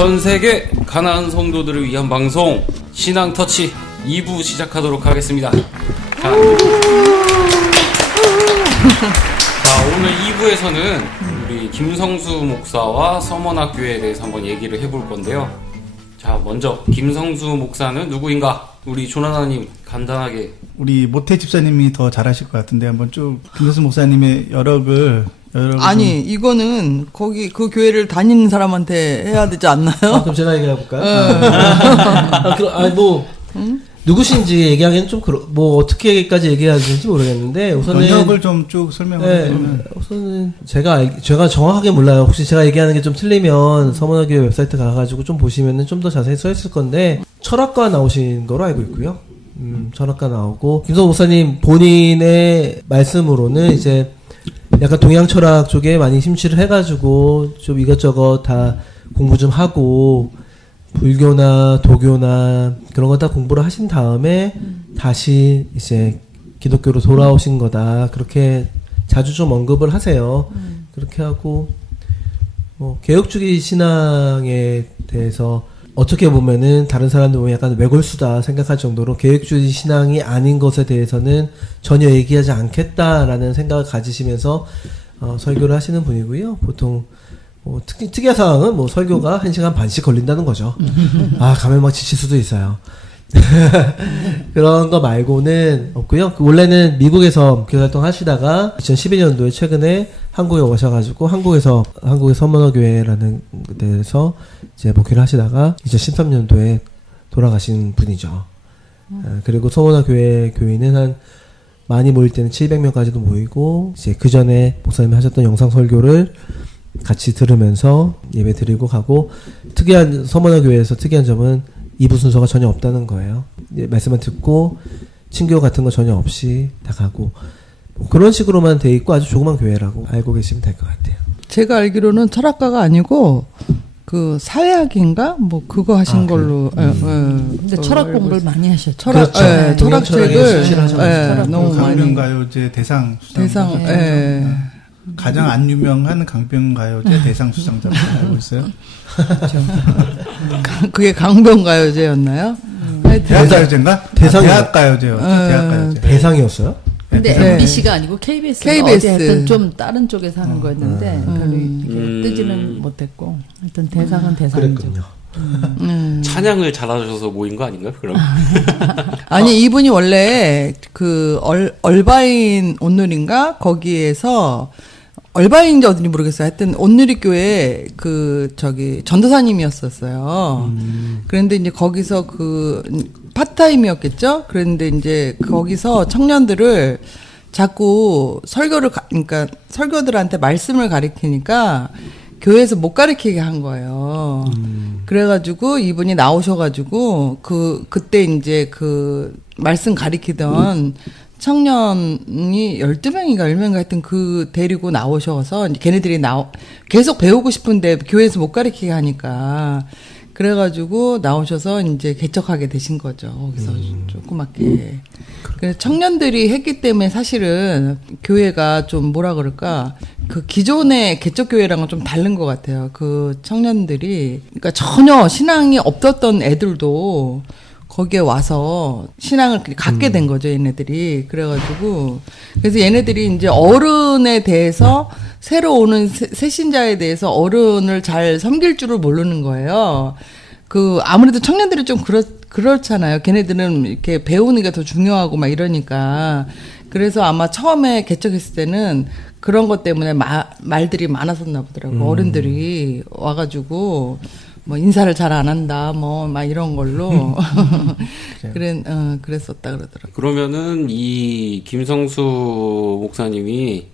전 세계 가난한 성도들을 위한 방송 신앙 터치 2부 시작하도록 하겠습니다. 자, 오늘 2부에서는 우리 김성수 목사와 서머나교회에 대해서 한번 얘기를 해볼 건데요. 자, 먼저 김성수 목사는 누구인가? 우리 조나단님 간단하게. 우리 모태 집사님이 더 잘하실 것 같은데 한번 쭉 김성수 목사님의 여력을 아니 이거는 거기 그 교회를 다니는 사람한테 해야 되지 않나요? 그럼 제가 얘기해 볼까요? 누구신지 얘기하기는 좀 뭐 어떻게까지 얘기해야 되는지 모르겠는데 우선은 영역을 좀 쭉 설명하면 우선은 제가 정확하게 몰라요. 혹시 제가 얘기하는 게 좀 틀리면 서머나교회 웹사이트 가가지고 좀 보시면은 좀 더 자세히 써 있을 건데 철학과 나오신 거로 알고 있고요. 철학과 나오고 김성수 목사님 본인의 말씀으로는 이제 약간 동양 철학 쪽에 많이 심취를 해가지고 좀 이것저것 다 공부 좀 하고 불교나 도교나 그런 거 다 공부를 하신 다음에 다시 이제 기독교로 돌아오신 거다. 그렇게 자주 좀 언급을 하세요. 그렇게 하고 뭐 개혁주의 신앙에 대해서 어떻게 보면은 다른 사람들 보면 약간 외골수다 생각할 정도로 개혁주의 신앙이 아닌 것에 대해서는 전혀 얘기하지 않겠다라는 생각을 가지시면서 설교를 하시는 분이고요. 보통 뭐 특이한 상황은 뭐 설교가 1시간 반씩 걸린다는 거죠. 가면 막 지칠 수도 있어요. 그런 거 말고는 없고요. 원래는 미국에서 교회 활동 하시다가 2012년도에 최근에 한국에 오셔가지고 한국의 서머너교회라는 데에서 이제 목회를 하시다가 2013년도에 돌아가신 분이죠. 그리고 서머너교회 교인은 한 많이 모일 때는 700명까지도 모이고 이제 그 전에 목사님이 하셨던 영상 설교를 같이 들으면서 예배 드리고 가고 서머너교회에서 특이한 점은 2부 순서가 전혀 없다는 거예요. 말씀만 듣고 친교 같은 거 전혀 없이 다 가고 뭐 그런 식으로만 돼 있고 아주 조그만 교회라고 알고 계시면 될 것 같아요. 제가 알기로는 철학가가 아니고 그 사회학인가 뭐 그거 하신 걸로. 근데 철학 공부를 많이 하셨죠. 철학책을 너무 많이. 강변가요제 대상 수상자. 가장 안 유명한 강변가요제 대상 수상자로 알고 있어요. 그게 강변가요제였나요? 대학가요제인가? 대학가요제였죠. 대학가요제. 대상이었어요? 근데 MBC가 아니고 KBS가 어디 하여튼 좀 다른 쪽에서 하는 거였는데 별로 이렇게 뜨지는 못했고 하여튼 대상은 대상이죠. 찬양을 잘하셔서 모인 거 아닌가요? 그럼? 아니 이분이 원래 그 얼바인 온누리인가 거기에서 얼바인인지 어딘지 모르겠어요. 하여튼 온누리교회 전도사님이었었어요. 그런데 이제 거기서 파트타임이었겠죠? 그런데 이제 거기서 청년들을 자꾸 그러니까 설교들한테 말씀을 가르치니까 교회에서 못 가르치게 한 거예요. 그래가지고 이분이 나오셔가지고 그때 이제 말씀 가르치던 청년이 12명인가 10명인가 하여튼 데리고 나오셔서 이제 걔네들이 계속 배우고 싶은데 교회에서 못 가르치게 하니까 그래가지고 나오셔서 이제 개척하게 되신 거죠. 거기서 조그맣게. 그래서 청년들이 했기 때문에 사실은 교회가 좀 뭐라 그럴까 그 기존의 개척교회랑은 좀 다른 것 같아요. 그 청년들이 그러니까 전혀 신앙이 없었던 애들도 거기에 와서 신앙을 갖게 된 거죠, 얘네들이. 그래가지고, 그래서 얘네들이 이제 어른에 대해서, 새로 오는 새신자에 대해서 어른을 잘 섬길 줄을 모르는 거예요. 아무래도 청년들이 좀 그렇잖아요. 걔네들은 이렇게 배우는 게 더 중요하고 막 이러니까. 그래서 아마 처음에 개척했을 때는 그런 것 때문에 말들이 많았었나 보더라고요. 어른들이 와가지고, 뭐 인사를 잘 안 한다 뭐 막 이런 걸로 그랬었다 그러더라고요. 그러면은 이 김성수 목사님이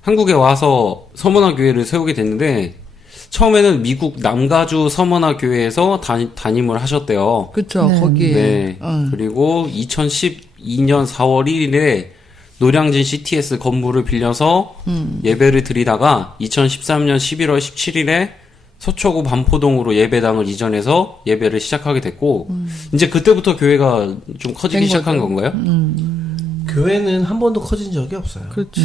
한국에 와서 서머나교회를 세우게 됐는데 처음에는 미국 남가주 서머나교회에서 담임을 하셨대요. 그렇죠. 네. 거기에. 네. 그리고 2012년 4월 1일에 노량진 CTS 건물을 빌려서 예배를 드리다가 2013년 11월 17일에 서초구 반포동으로 예배당을 이전해서 예배를 시작하게 됐고 이제 그때부터 교회가 좀 커지기 시작한 건가요? 교회는 한 번도 커진 적이 없어요. 그렇지.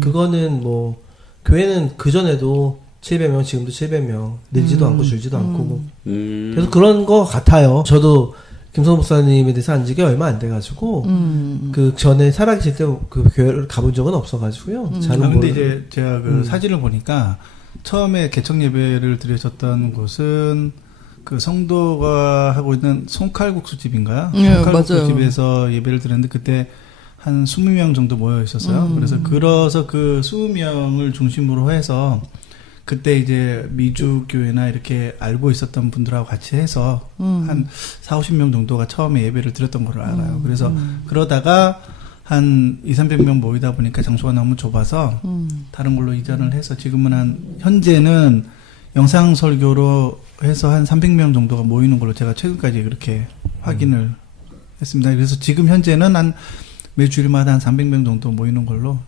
그거는 뭐 교회는 그 전에도 700명, 지금도 700명. 늘지도 않고 줄지도 않고 뭐. 음. 그래서 그런 거 같아요. 저도 김성호 목사님에 대해서 안 지게 얼마 안 돼가지고, 그 전에 살아계실 때 그 교회를 가본 적은 없어가지고요. 잘 근데 모르. 이제 제가 그 사진을 보니까 처음에 개척 예배를 드리셨던 곳은 그 성도가 하고 있는 손칼국수 집인가요? 네, 손칼국수 맞아요. 집에서 예배를 드렸는데 그때 한 20명 정도 모여 있었어요. 그래서 그 20명을 중심으로 해서 그때 이제 미주 교회나 이렇게 알고 있었던 분들하고 같이 해서 한 4, 50명 정도가 처음에 예배를 드렸던 걸 알아요. 그래서 그러다가 한 200~300명 모이다 보니까 장소가 너무 좁아서 다른 걸로 이전을 해서 지금은 현재는 영상 설교로 해서 한 300명 정도가 모이는 걸로 제가 최근까지 그렇게 확인을 했습니다. 그래서 지금 현재는 한 매주일마다 한 300명 정도 모이는 걸로.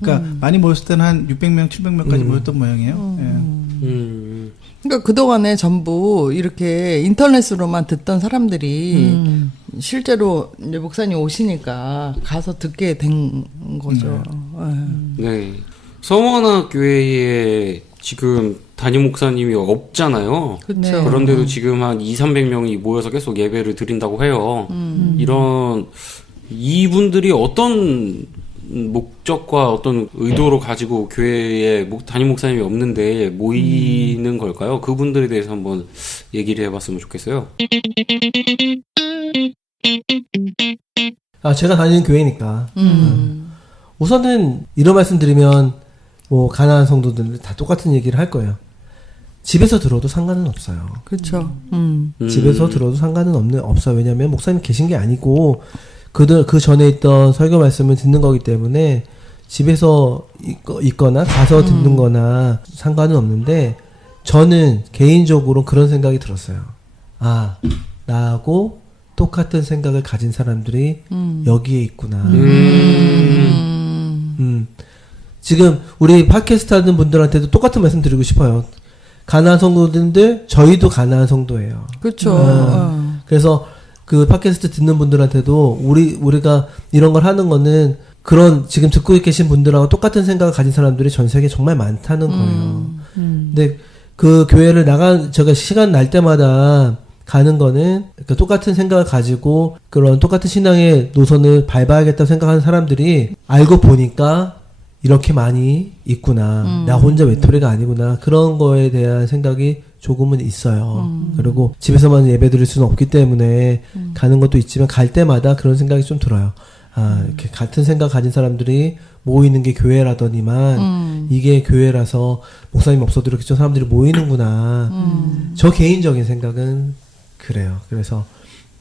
그러니까 많이 모였을 때는 한 600명, 700명까지 모였던 모양이에요. 그러니까 그동안에 전부 이렇게 인터넷으로만 듣던 사람들이 실제로 이제 목사님 오시니까 가서 듣게 된 거죠. 네. 서원학 교회에 지금 담임 목사님이 없잖아요. 그렇죠. 그런데도 지금 한 200~300명이 모여서 계속 예배를 드린다고 해요. 이분들이 어떤 목적과 어떤 의도로 가지고 교회에 담임 목사님이 없는데 모이는 걸까요? 그분들에 대해서 한번 얘기를 해봤으면 좋겠어요. 제가 다니는 교회니까. 우선은 이런 말씀 드리면 뭐 가난한 성도들 다 똑같은 얘기를 할 거예요. 집에서 들어도 상관은 없어요. 그렇죠. 집에서 들어도 상관은 없어요. 왜냐면 목사님 계신 게 아니고 그 전에 있던 설교 말씀을 듣는 거기 때문에 집에서 있거나 가서 듣는 거나 상관은 없는데 저는 개인적으로 그런 생각이 들었어요. 나하고 똑같은 생각을 가진 사람들이 여기에 있구나. 지금 우리 팟캐스트 하는 분들한테도 똑같은 말씀 드리고 싶어요. 가난한 성도들, 저희도 가난한 성도예요. 그렇죠. 그래서 그 팟캐스트 듣는 분들한테도 우리가 이런 걸 하는 거는 그런 지금 듣고 계신 분들하고 똑같은 생각을 가진 사람들이 전 세계에 정말 많다는 거예요. 근데 그 교회를 제가 시간 날 때마다 가는 거는 그러니까 똑같은 생각을 가지고 그런 똑같은 신앙의 노선을 밟아야겠다고 생각하는 사람들이 알고 보니까 이렇게 많이 있구나. 나 혼자 외톨이가 아니구나. 그런 거에 대한 생각이 조금은 있어요. 그리고 집에서만 예배 드릴 수는 없기 때문에 가는 것도 있지만 갈 때마다 그런 생각이 좀 들어요. 이렇게 같은 생각 가진 사람들이 모이는 게 교회라더니만 이게 교회라서 목사님 없어도 이렇게 좀 사람들이 모이는구나. 저 개인적인 생각은 그래요. 그래서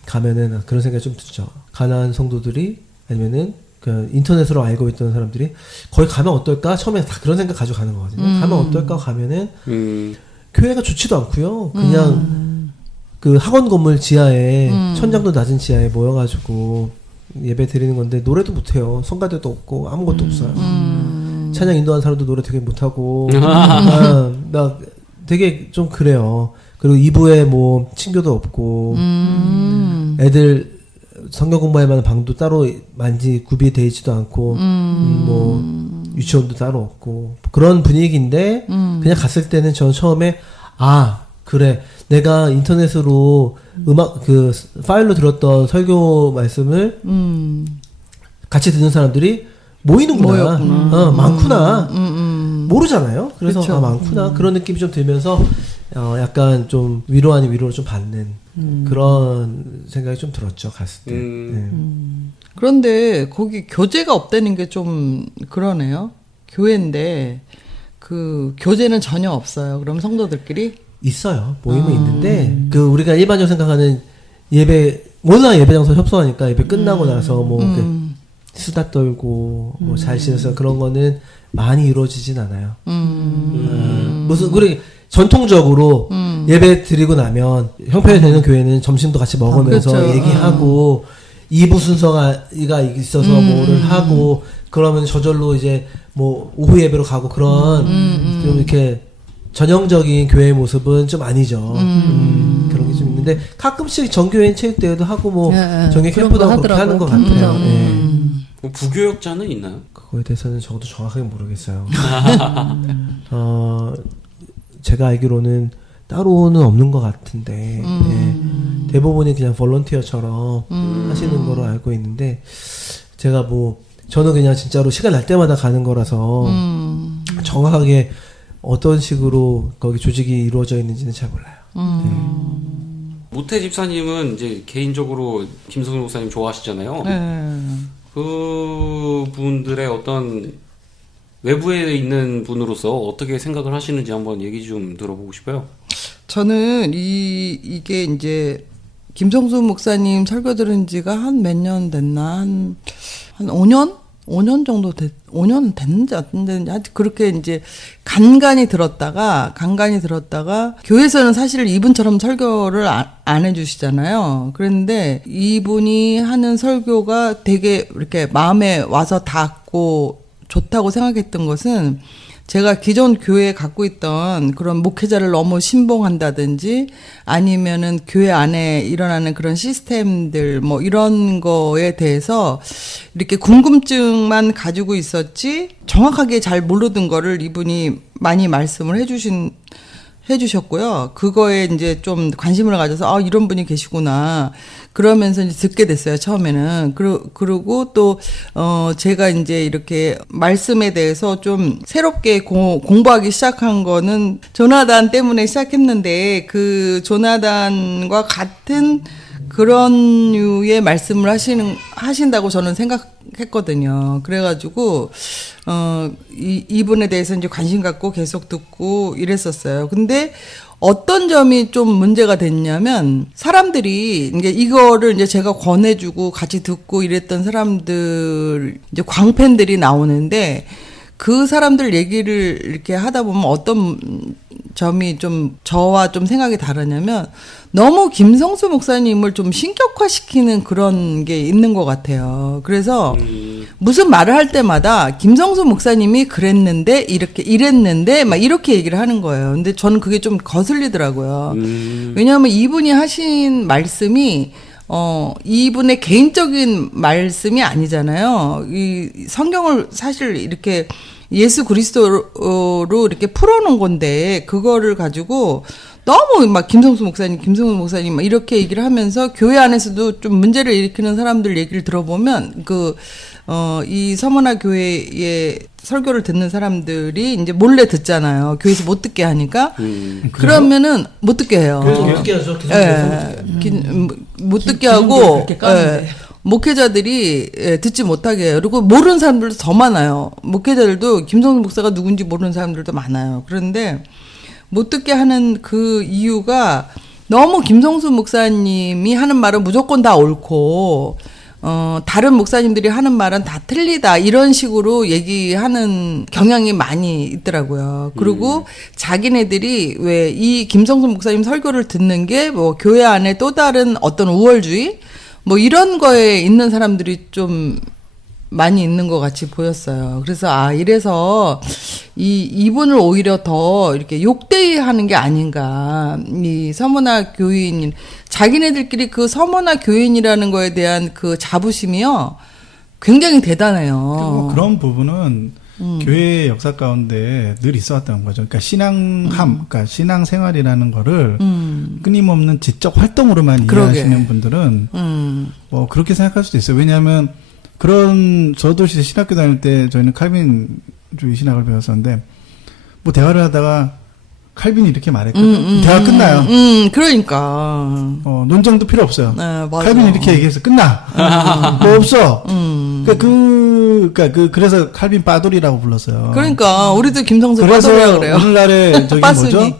가면은 그런 생각이 좀 들죠. 가난한 성도들이 아니면은 그 인터넷으로 알고 있던 사람들이 거기 가면 어떨까? 처음에 다 그런 생각 가지고 가는 거거든요. 가면 어떨까? 가면은 교회가 좋지도 않고요. 그냥 그 학원 건물 지하에 천장도 낮은 지하에 모여가지고 예배 드리는 건데 노래도 못해요. 성가대도 없고 아무것도 없어요. 찬양 인도하는 사람도 노래 되게 못하고 나 되게 좀 그래요. 그리고 2부에 뭐 친교도 없고 애들 성경 공부할 만한 방도 따로 구비되어 있지도 않고 뭐 유치원도 따로 없고 그런 분위기인데 그냥 갔을 때는 저는 처음에 그래 내가 인터넷으로 그 파일로 들었던 설교 말씀을 같이 듣는 사람들이 모이는구나. 많구나. 모르잖아요. 그래서 그쵸. 많구나. 그런 느낌이 좀 들면서 약간 좀 위로 아닌 위로를 좀 받는 그런 생각이 좀 들었죠. 갔을 때. 네. 그런데 거기 교재가 없다는 게 좀 그러네요. 교회인데 그 교재는 전혀 없어요. 그럼 성도들끼리 있어요. 모임은 있는데 그 우리가 일반적으로 생각하는 워낙 예배 장소 협소하니까 예배 끝나고 나서 뭐 이렇게 수다 떨고 뭐 잘 지내서 그런 거는 많이 이루어지진 않아요. 무슨 우리 전통적으로 예배 드리고 나면 형편이 되는 교회는 점심도 같이 먹으면서 그렇죠. 얘기하고 2부 순서가 있어서 뭐를 하고 그러면 저절로 이제 뭐 오후 예배로 가고 그런 좀 이렇게 전형적인 교회의 모습은 좀 아니죠. 그런 게 좀 있는데 가끔씩 정교회인 체육대회도 하고 뭐 정교 캠프도 하고 그렇게 하는 것 같아요. 뭐 부교역자는 있나요? 그거에 대해서는 저도 정확하게 모르겠어요. 제가 알기로는 따로는 없는 것 같은데 예. 대부분이 그냥 볼런티어처럼 하시는 거로 알고 있는데 제가 뭐 저는 그냥 진짜로 시간 날 때마다 가는 거라서 정확하게 어떤 식으로 거기 조직이 이루어져 있는지는 잘 몰라요. 모태 집사님은 이제 개인적으로 김성근 목사님 좋아하시잖아요. 네. 그분들의 어떤 외부에 있는 분으로서 어떻게 생각을 하시는지 한번 얘기 좀 들어보고 싶어요. 저는 이게 이제 김성수 목사님 설교 들은 지가 한 몇 년 됐나? 한 5년? 5년 정도 5년 됐는지 안 됐는지 하여튼 그렇게 이제 간간히 들었다가 교회에서는 사실 이분처럼 설교를 안 해주시잖아요. 그런데 이분이 하는 설교가 되게 이렇게 마음에 와서 닿고 좋다고 생각했던 것은 제가 기존 교회에 갖고 있던 그런 목회자를 너무 신봉한다든지 아니면은 교회 안에 일어나는 그런 시스템들 뭐 이런 거에 대해서 이렇게 궁금증만 가지고 있었지 정확하게 잘 모르던 거를 이분이 많이 말씀을 해주셨고요. 그거에 이제 좀 관심을 가져서, 이런 분이 계시구나. 그러면서 이제 듣게 됐어요, 처음에는. 그리고 또, 제가 이제 이렇게 말씀에 대해서 좀 새롭게 공부하기 시작한 거는 조나단 때문에 시작했는데, 그 조나단과 같은 그런 류의 말씀을 하신다고 저는 생각했거든요. 그래가지고, 이분에 대해서 이제 관심 갖고 계속 듣고 이랬었어요. 근데 어떤 점이 좀 문제가 됐냐면, 사람들이, 이거를 이제 제가 권해주고 같이 듣고 이랬던 사람들, 이제 광팬들이 나오는데, 그 사람들 얘기를 이렇게 하다 보면 어떤 점이 좀 저와 좀 생각이 다르냐면 너무 김성수 목사님을 좀 신격화시키는 그런 게 있는 것 같아요. 그래서 무슨 말을 할 때마다 김성수 목사님이 그랬는데 이랬는데 막 이렇게 얘기를 하는 거예요. 근데 저는 그게 좀 거슬리더라고요. 왜냐하면 이분이 하신 말씀이 이분의 개인적인 말씀이 아니잖아요. 이 성경을 사실 이렇게 예수 그리스도로 이렇게 풀어놓은 건데, 그거를 가지고 너무 막 김성수 목사님 막 이렇게 얘기를 하면서 교회 안에서도 좀 문제를 일으키는 사람들 얘기를 들어보면, 이 서머나 교회의 설교를 듣는 사람들이 이제 몰래 듣잖아요. 교회에서 못 듣게 하니까. 그러면은 못 듣게 해요. 못 듣게 하죠. 못 듣게 하고, 목회자들이 듣지 못하게 해요. 그리고 모르는 사람들도 더 많아요. 목회자들도 김성수 목사가 누군지 모르는 사람들도 많아요. 그런데 못 듣게 하는 그 이유가 너무 김성수 목사님이 하는 말은 무조건 다 옳고, 다른 목사님들이 하는 말은 다 틀리다. 이런 식으로 얘기하는 경향이 많이 있더라고요. 그리고 자기네들이 왜 이 김성수 목사님 설교를 듣는 게 뭐 교회 안에 또 다른 어떤 우월주의? 뭐 이런 거에 있는 사람들이 좀 많이 있는 것 같이 보였어요. 그래서 이래서 이분을 오히려 더 이렇게 욕대하는 게 아닌가. 이 서머나 교인, 자기네들끼리 그 서머나 교인이라는 거에 대한 그 자부심이요, 굉장히 대단해요. 그런 부분은 교회의 역사 가운데 늘 있어왔던 거죠. 그러니까 그러니까 신앙생활이라는 거를 끊임없는 지적 활동으로만 이해하시는 분들은 뭐 그렇게 생각할 수도 있어요. 왜냐하면 저도 신학교 다닐 때 저희는 칼빈주의 신학을 배웠었는데, 뭐 대화를 하다가 칼빈이 이렇게 말했거든. 대화 끝나요. 그러니까. 논쟁도 필요 없어요. 네, 맞아. 칼빈이 이렇게 얘기해서 끝나. 뭐 없어. 그래서 칼빈 빠돌이라고 불렀어요. 그러니까 우리도 김성수 빠돌이라고 그래요. 오늘날에 저기 빠순이. 뭐죠?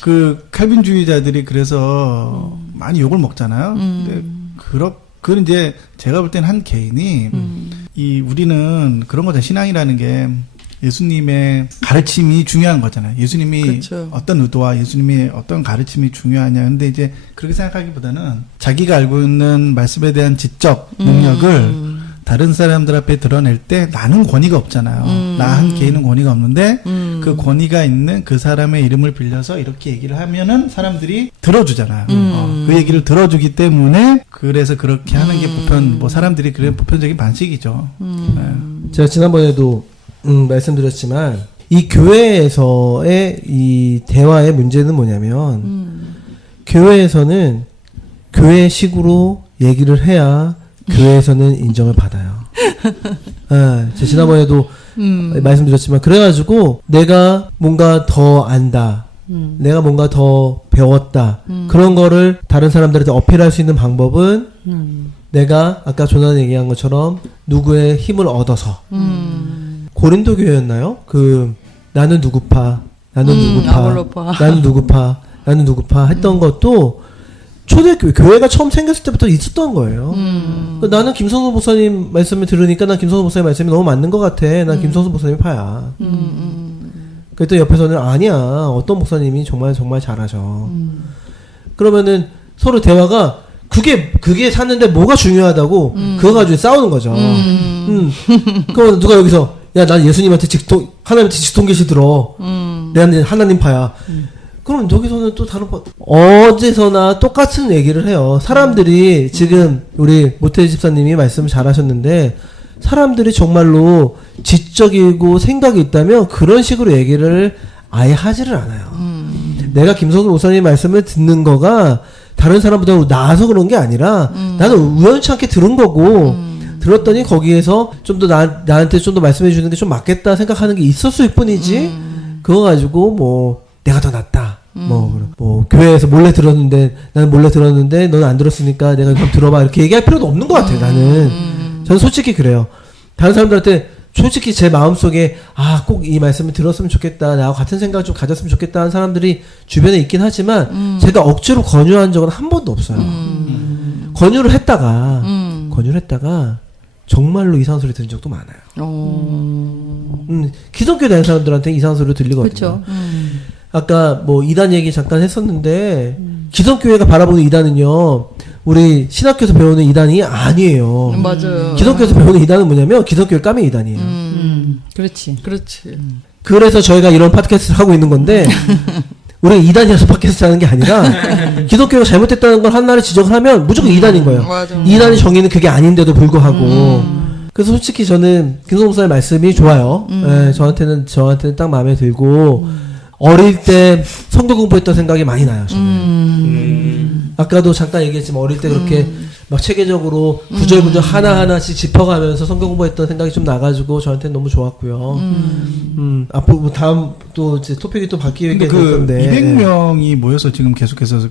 그 칼빈주의자들이 그래서 많이 욕을 먹잖아요. 근데 그건 이제 제가 볼 때는 한 개인이 우리는 그런 거잖아요. 신앙이라는 게 예수님의 가르침이 중요한 거잖아요. 예수님이 그렇죠. 어떤 의도와 예수님의 어떤 가르침이 중요하냐. 근데 이제 그렇게 생각하기보다는 자기가 알고 있는 말씀에 대한 지적 능력을 다른 사람들 앞에 드러낼 때 나는 권위가 없잖아요. 나 한 개인은 권위가 없는데 그 권위가 있는 그 사람의 이름을 빌려서 이렇게 얘기를 하면은 사람들이 들어주잖아요. 그 얘기를 들어주기 때문에 그래서 그렇게 하는 게 사람들이 그런 보편적인 방식이죠. 네. 제가 지난번에도 말씀드렸지만 이 교회에서의 이 대화의 문제는 뭐냐면 교회에서는 교회식으로 얘기를 해야 교회에서는 인정을 받아요. 제 지난번에도 말씀드렸지만 그래가지고 내가 뭔가 더 안다. 내가 뭔가 더 배웠다. 그런 거를 다른 사람들한테 어필할 수 있는 방법은 내가 아까 조나단 얘기한 것처럼 누구의 힘을 얻어서 고린도 교회였나요? 나는 누구파, 나는 누구파, 아볼로파. 나는 누구파, 나는 누구파 했던 것도 초대교회, 교회가 처음 생겼을 때부터 있었던 거예요. 그러니까 나는 김성수 목사님 말씀을 들으니까 난 김성수 목사님 말씀이 너무 맞는 것 같아. 난 김성수 목사님 파야. 그랬더니 옆에서는 아니야. 어떤 목사님이 정말 잘하셔. 그러면은 서로 대화가 그게 샀는데 뭐가 중요하다고 그거 가지고 싸우는 거죠. 그럼 누가 여기서 야, 난 예수님한테 하나님한테 직통계시 들어. 내가 하나님파야. 그럼 여기서는 또 다른 어디서나 똑같은 얘기를 해요. 사람들이 지금 우리 모태 집사님이 말씀을 잘하셨는데 사람들이 정말로 지적이고 생각이 있다면 그런 식으로 얘기를 아예 하지를 않아요. 내가 김성수 목사님 말씀을 듣는 거가 다른 사람보다 나아서 그런 게 아니라 나는 우연치 않게 들은 거고 들었더니 거기에서 좀 더 나한테 좀 더 말씀해 주는 게 좀 맞겠다 생각하는 게 있었을 뿐이지 그거 가지고 뭐 내가 더 낫다. 뭐 교회에서 몰래 들었는데 나는 몰래 들었는데 너는 안 들었으니까 내가 좀 들어봐 이렇게 얘기할 필요도 없는 것 같아요. 저는 솔직히 그래요. 다른 사람들한테 솔직히 제 마음속에 꼭 이 말씀을 들었으면 좋겠다 나하고 같은 생각을 좀 가졌으면 좋겠다 하는 사람들이 주변에 있긴 하지만 제가 억지로 권유한 적은 한 번도 없어요. 권유를 했다가 정말로 이상한 소리 들은 적도 많아요. 기독교 다니는 사람들한테 이상한 소리 들리거든요. 그렇죠. 아까 뭐 이단 얘기 잠깐 했었는데 기독교회가 바라보는 이단은요 우리 신학교에서 배우는 이단이 아니에요. 맞아요. 기독교에서 배우는 이단은 뭐냐면 기독교를 까면 이단이에요. 그렇지. 그래서 저희가 이런 팟캐스트를 하고 있는 건데 우리 이단이어서 팟캐스트 하는 게 아니라 기독교가 잘못됐다는 걸 하나를 지적을 하면 무조건 이단인 거예요. 맞아. 이단의 정의는 그게 아닌데도 불구하고 그래서 솔직히 저는 김성수 목사님 말씀이 좋아요. 네, 저한테는 딱 마음에 들고 어릴 때 성경 공부했던 생각이 많이 나요. 저는. 아까도 잠깐 얘기했지만 어릴 때 그렇게 막 체계적으로 구절 하나하나씩 짚어가면서 성경 공부했던 생각이 좀 나가지고 저한테는 너무 좋았고요. 앞으로 뭐 다음 또 이제 토픽이 또 바뀌게 될 건데 200명이 모여서 지금 계속해서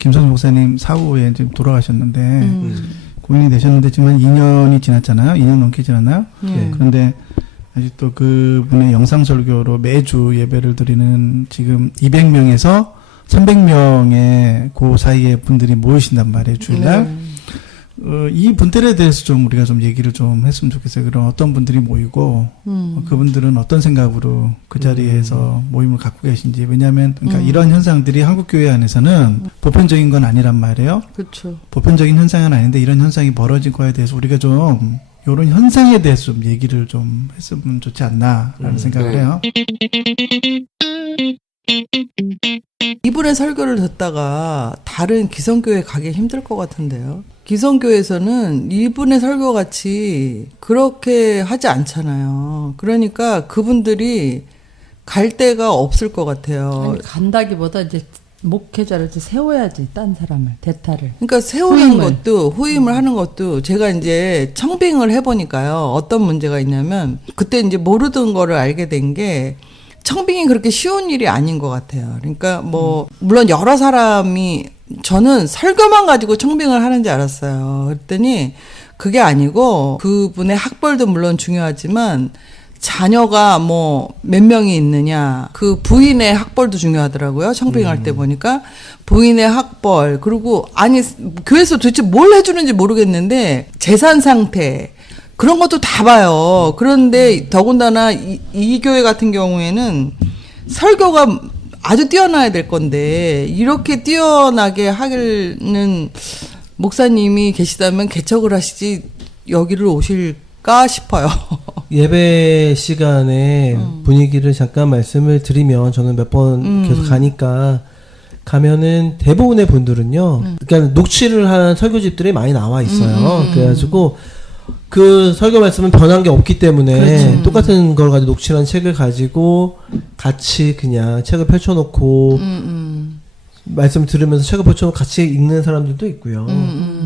김성수 목사님 사후에 지금 돌아가셨는데 고인이 되셨는데 지금 한 2년이 지났잖아요. 2년 넘게 지났나요? 그런데 아직도 그분의 영상 설교로 매주 예배를 드리는 지금 200명에서 300명의 그 사이에 분들이 모이신단 말이에요, 주일날. 이 분들에 대해서 좀 우리가 좀 얘기를 좀 했으면 좋겠어요. 그럼 어떤 분들이 모이고, 그분들은 어떤 생각으로 그 자리에서 모임을 갖고 계신지. 왜냐하면, 그러니까 이런 현상들이 한국교회 안에서는 보편적인 건 아니란 말이에요. 그렇죠. 보편적인 현상은 아닌데 이런 현상이 벌어진 거에 대해서 우리가 좀 이런 현상에 대해서 좀 얘기를 좀 했으면 좋지 않나라는 생각을 해요. 이분의 설교를 듣다가 다른 기성교회 가기 힘들 것 같은데요. 기성교회에서는 이분의 설교 같이 그렇게 하지 않잖아요. 그러니까 그분들이 갈 데가 없을 것 같아요. 아니, 간다기보다 이제 목회자를 이제 세워야지, 딴 사람을, 대타를. 그러니까 세우는 것도, 후임을 하는 것도, 제가 이제 청빙을 해보니까요, 어떤 문제가 있냐면, 그때 이제 모르던 거를 알게 된 게, 청빙이 그렇게 쉬운 일이 아닌 것 같아요. 그러니까 물론 여러 사람이, 저는 설교만 가지고 청빙을 하는지 알았어요. 그랬더니, 그게 아니고, 그분의 학벌도 물론 중요하지만, 자녀가 몇 명이 있느냐, 그 부인의 학벌도 중요하더라고요. 청빙할 때 보니까. 부인의 학벌, 그리고, 교회에서 도대체 뭘 해주는지 모르겠는데, 재산 상태, 그런 것도 다 봐요. 그런데 더군다나 이 교회 같은 경우에는 설교가 아주 뛰어나야 될 건데, 이렇게 뛰어나게 하기는 목사님이 계시다면 개척을 하시지, 여기를 오실까 싶어요. 예배 시간에 분위기를 잠깐 말씀을 드리면 저는 몇 번 계속 가니까 가면은 대부분의 분들은요. 그러니까 녹취를 한 설교집들이 많이 나와 있어요. 그래가지고 그 설교 말씀은 변한 게 없기 때문에 그렇지. 똑같은 걸 가지고 녹취한 책을 가지고 같이 그냥 책을 펼쳐놓고 말씀 들으면서 책을 펼쳐놓고 같이 읽는 사람들도 있고요.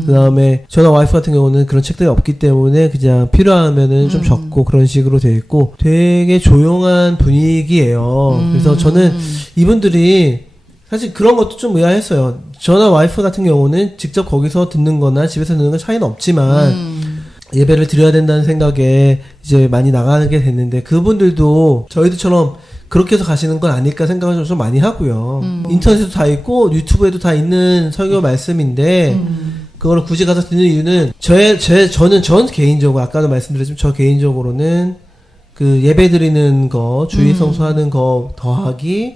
그 다음에 저나 와이프 같은 경우는 그런 책들이 없기 때문에 그냥 필요하면은 좀 적고 그런 식으로 돼 있고 되게 조용한 분위기예요. 그래서 저는 이분들이 사실 그런 것도 좀 의아했어요. 저나 와이프 같은 경우는 직접 거기서 듣는 거나 집에서 듣는 건 차이는 없지만 예배를 드려야 된다는 생각에 이제 많이 나가게 됐는데 그분들도 저희들처럼 그렇게 해서 가시는 건 아닐까 생각을 좀 많이 하고요. 인터넷에도 다 있고 유튜브에도 다 있는 설교 말씀인데 그걸 굳이 가서 듣는 이유는 저는 개인적으로 아까도 말씀드렸지만 저 개인적으로는 그 예배 드리는 거 주일 성수하는 거 더하기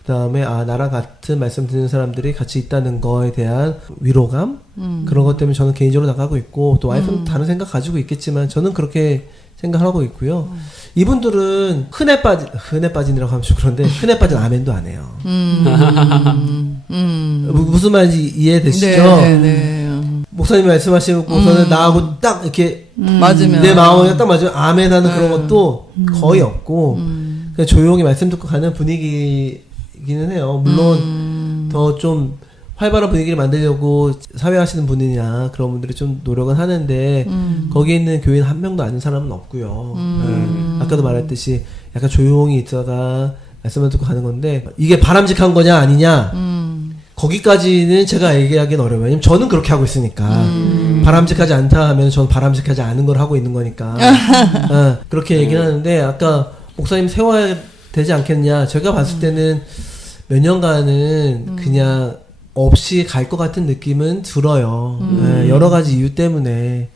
그다음에 나랑 같은 말씀 듣는 사람들이 같이 있다는 거에 대한 위로감 그런 것 때문에 저는 개인적으로 나가고 있고 또 와이프는 다른 생각 가지고 있겠지만 저는 그렇게 생각하고 있고요. 이분들은 흔해 빠진이라고 하면 좀 그런데 흔해 빠진 아멘도 안 해요. 무슨 말인지 이해되시죠? 네. 목사님이 말씀하시고서는 나하고 딱 이렇게 맞으면 내 마음에 딱 맞으면 아멘하는 그런 것도 거의 없고 그냥 조용히 말씀 듣고 가는 분위기이기는 해요. 물론 더 좀 활발한 분위기를 만들려고 사회하시는 분이냐 그런 분들이 좀 노력은 하는데 거기에 있는 교인 한 명도 아는 사람은 없고요. 네. 아까도 말했듯이 약간 조용히 있다가 말씀을 듣고 가는 건데 이게 바람직한 거냐 아니냐 거기까지는 제가 얘기하기는 어려워요. 왜냐면 저는 그렇게 하고 있으니까 바람직하지 않다 하면 저는 바람직하지 않은 걸 하고 있는 거니까 그렇게 얘기를 하는데 아까 목사님 세워야 되지 않겠냐 제가 봤을 때는 몇 년간은 그냥 없이 갈 것 같은 느낌은 들어요. 여러 가지 이유 때문에.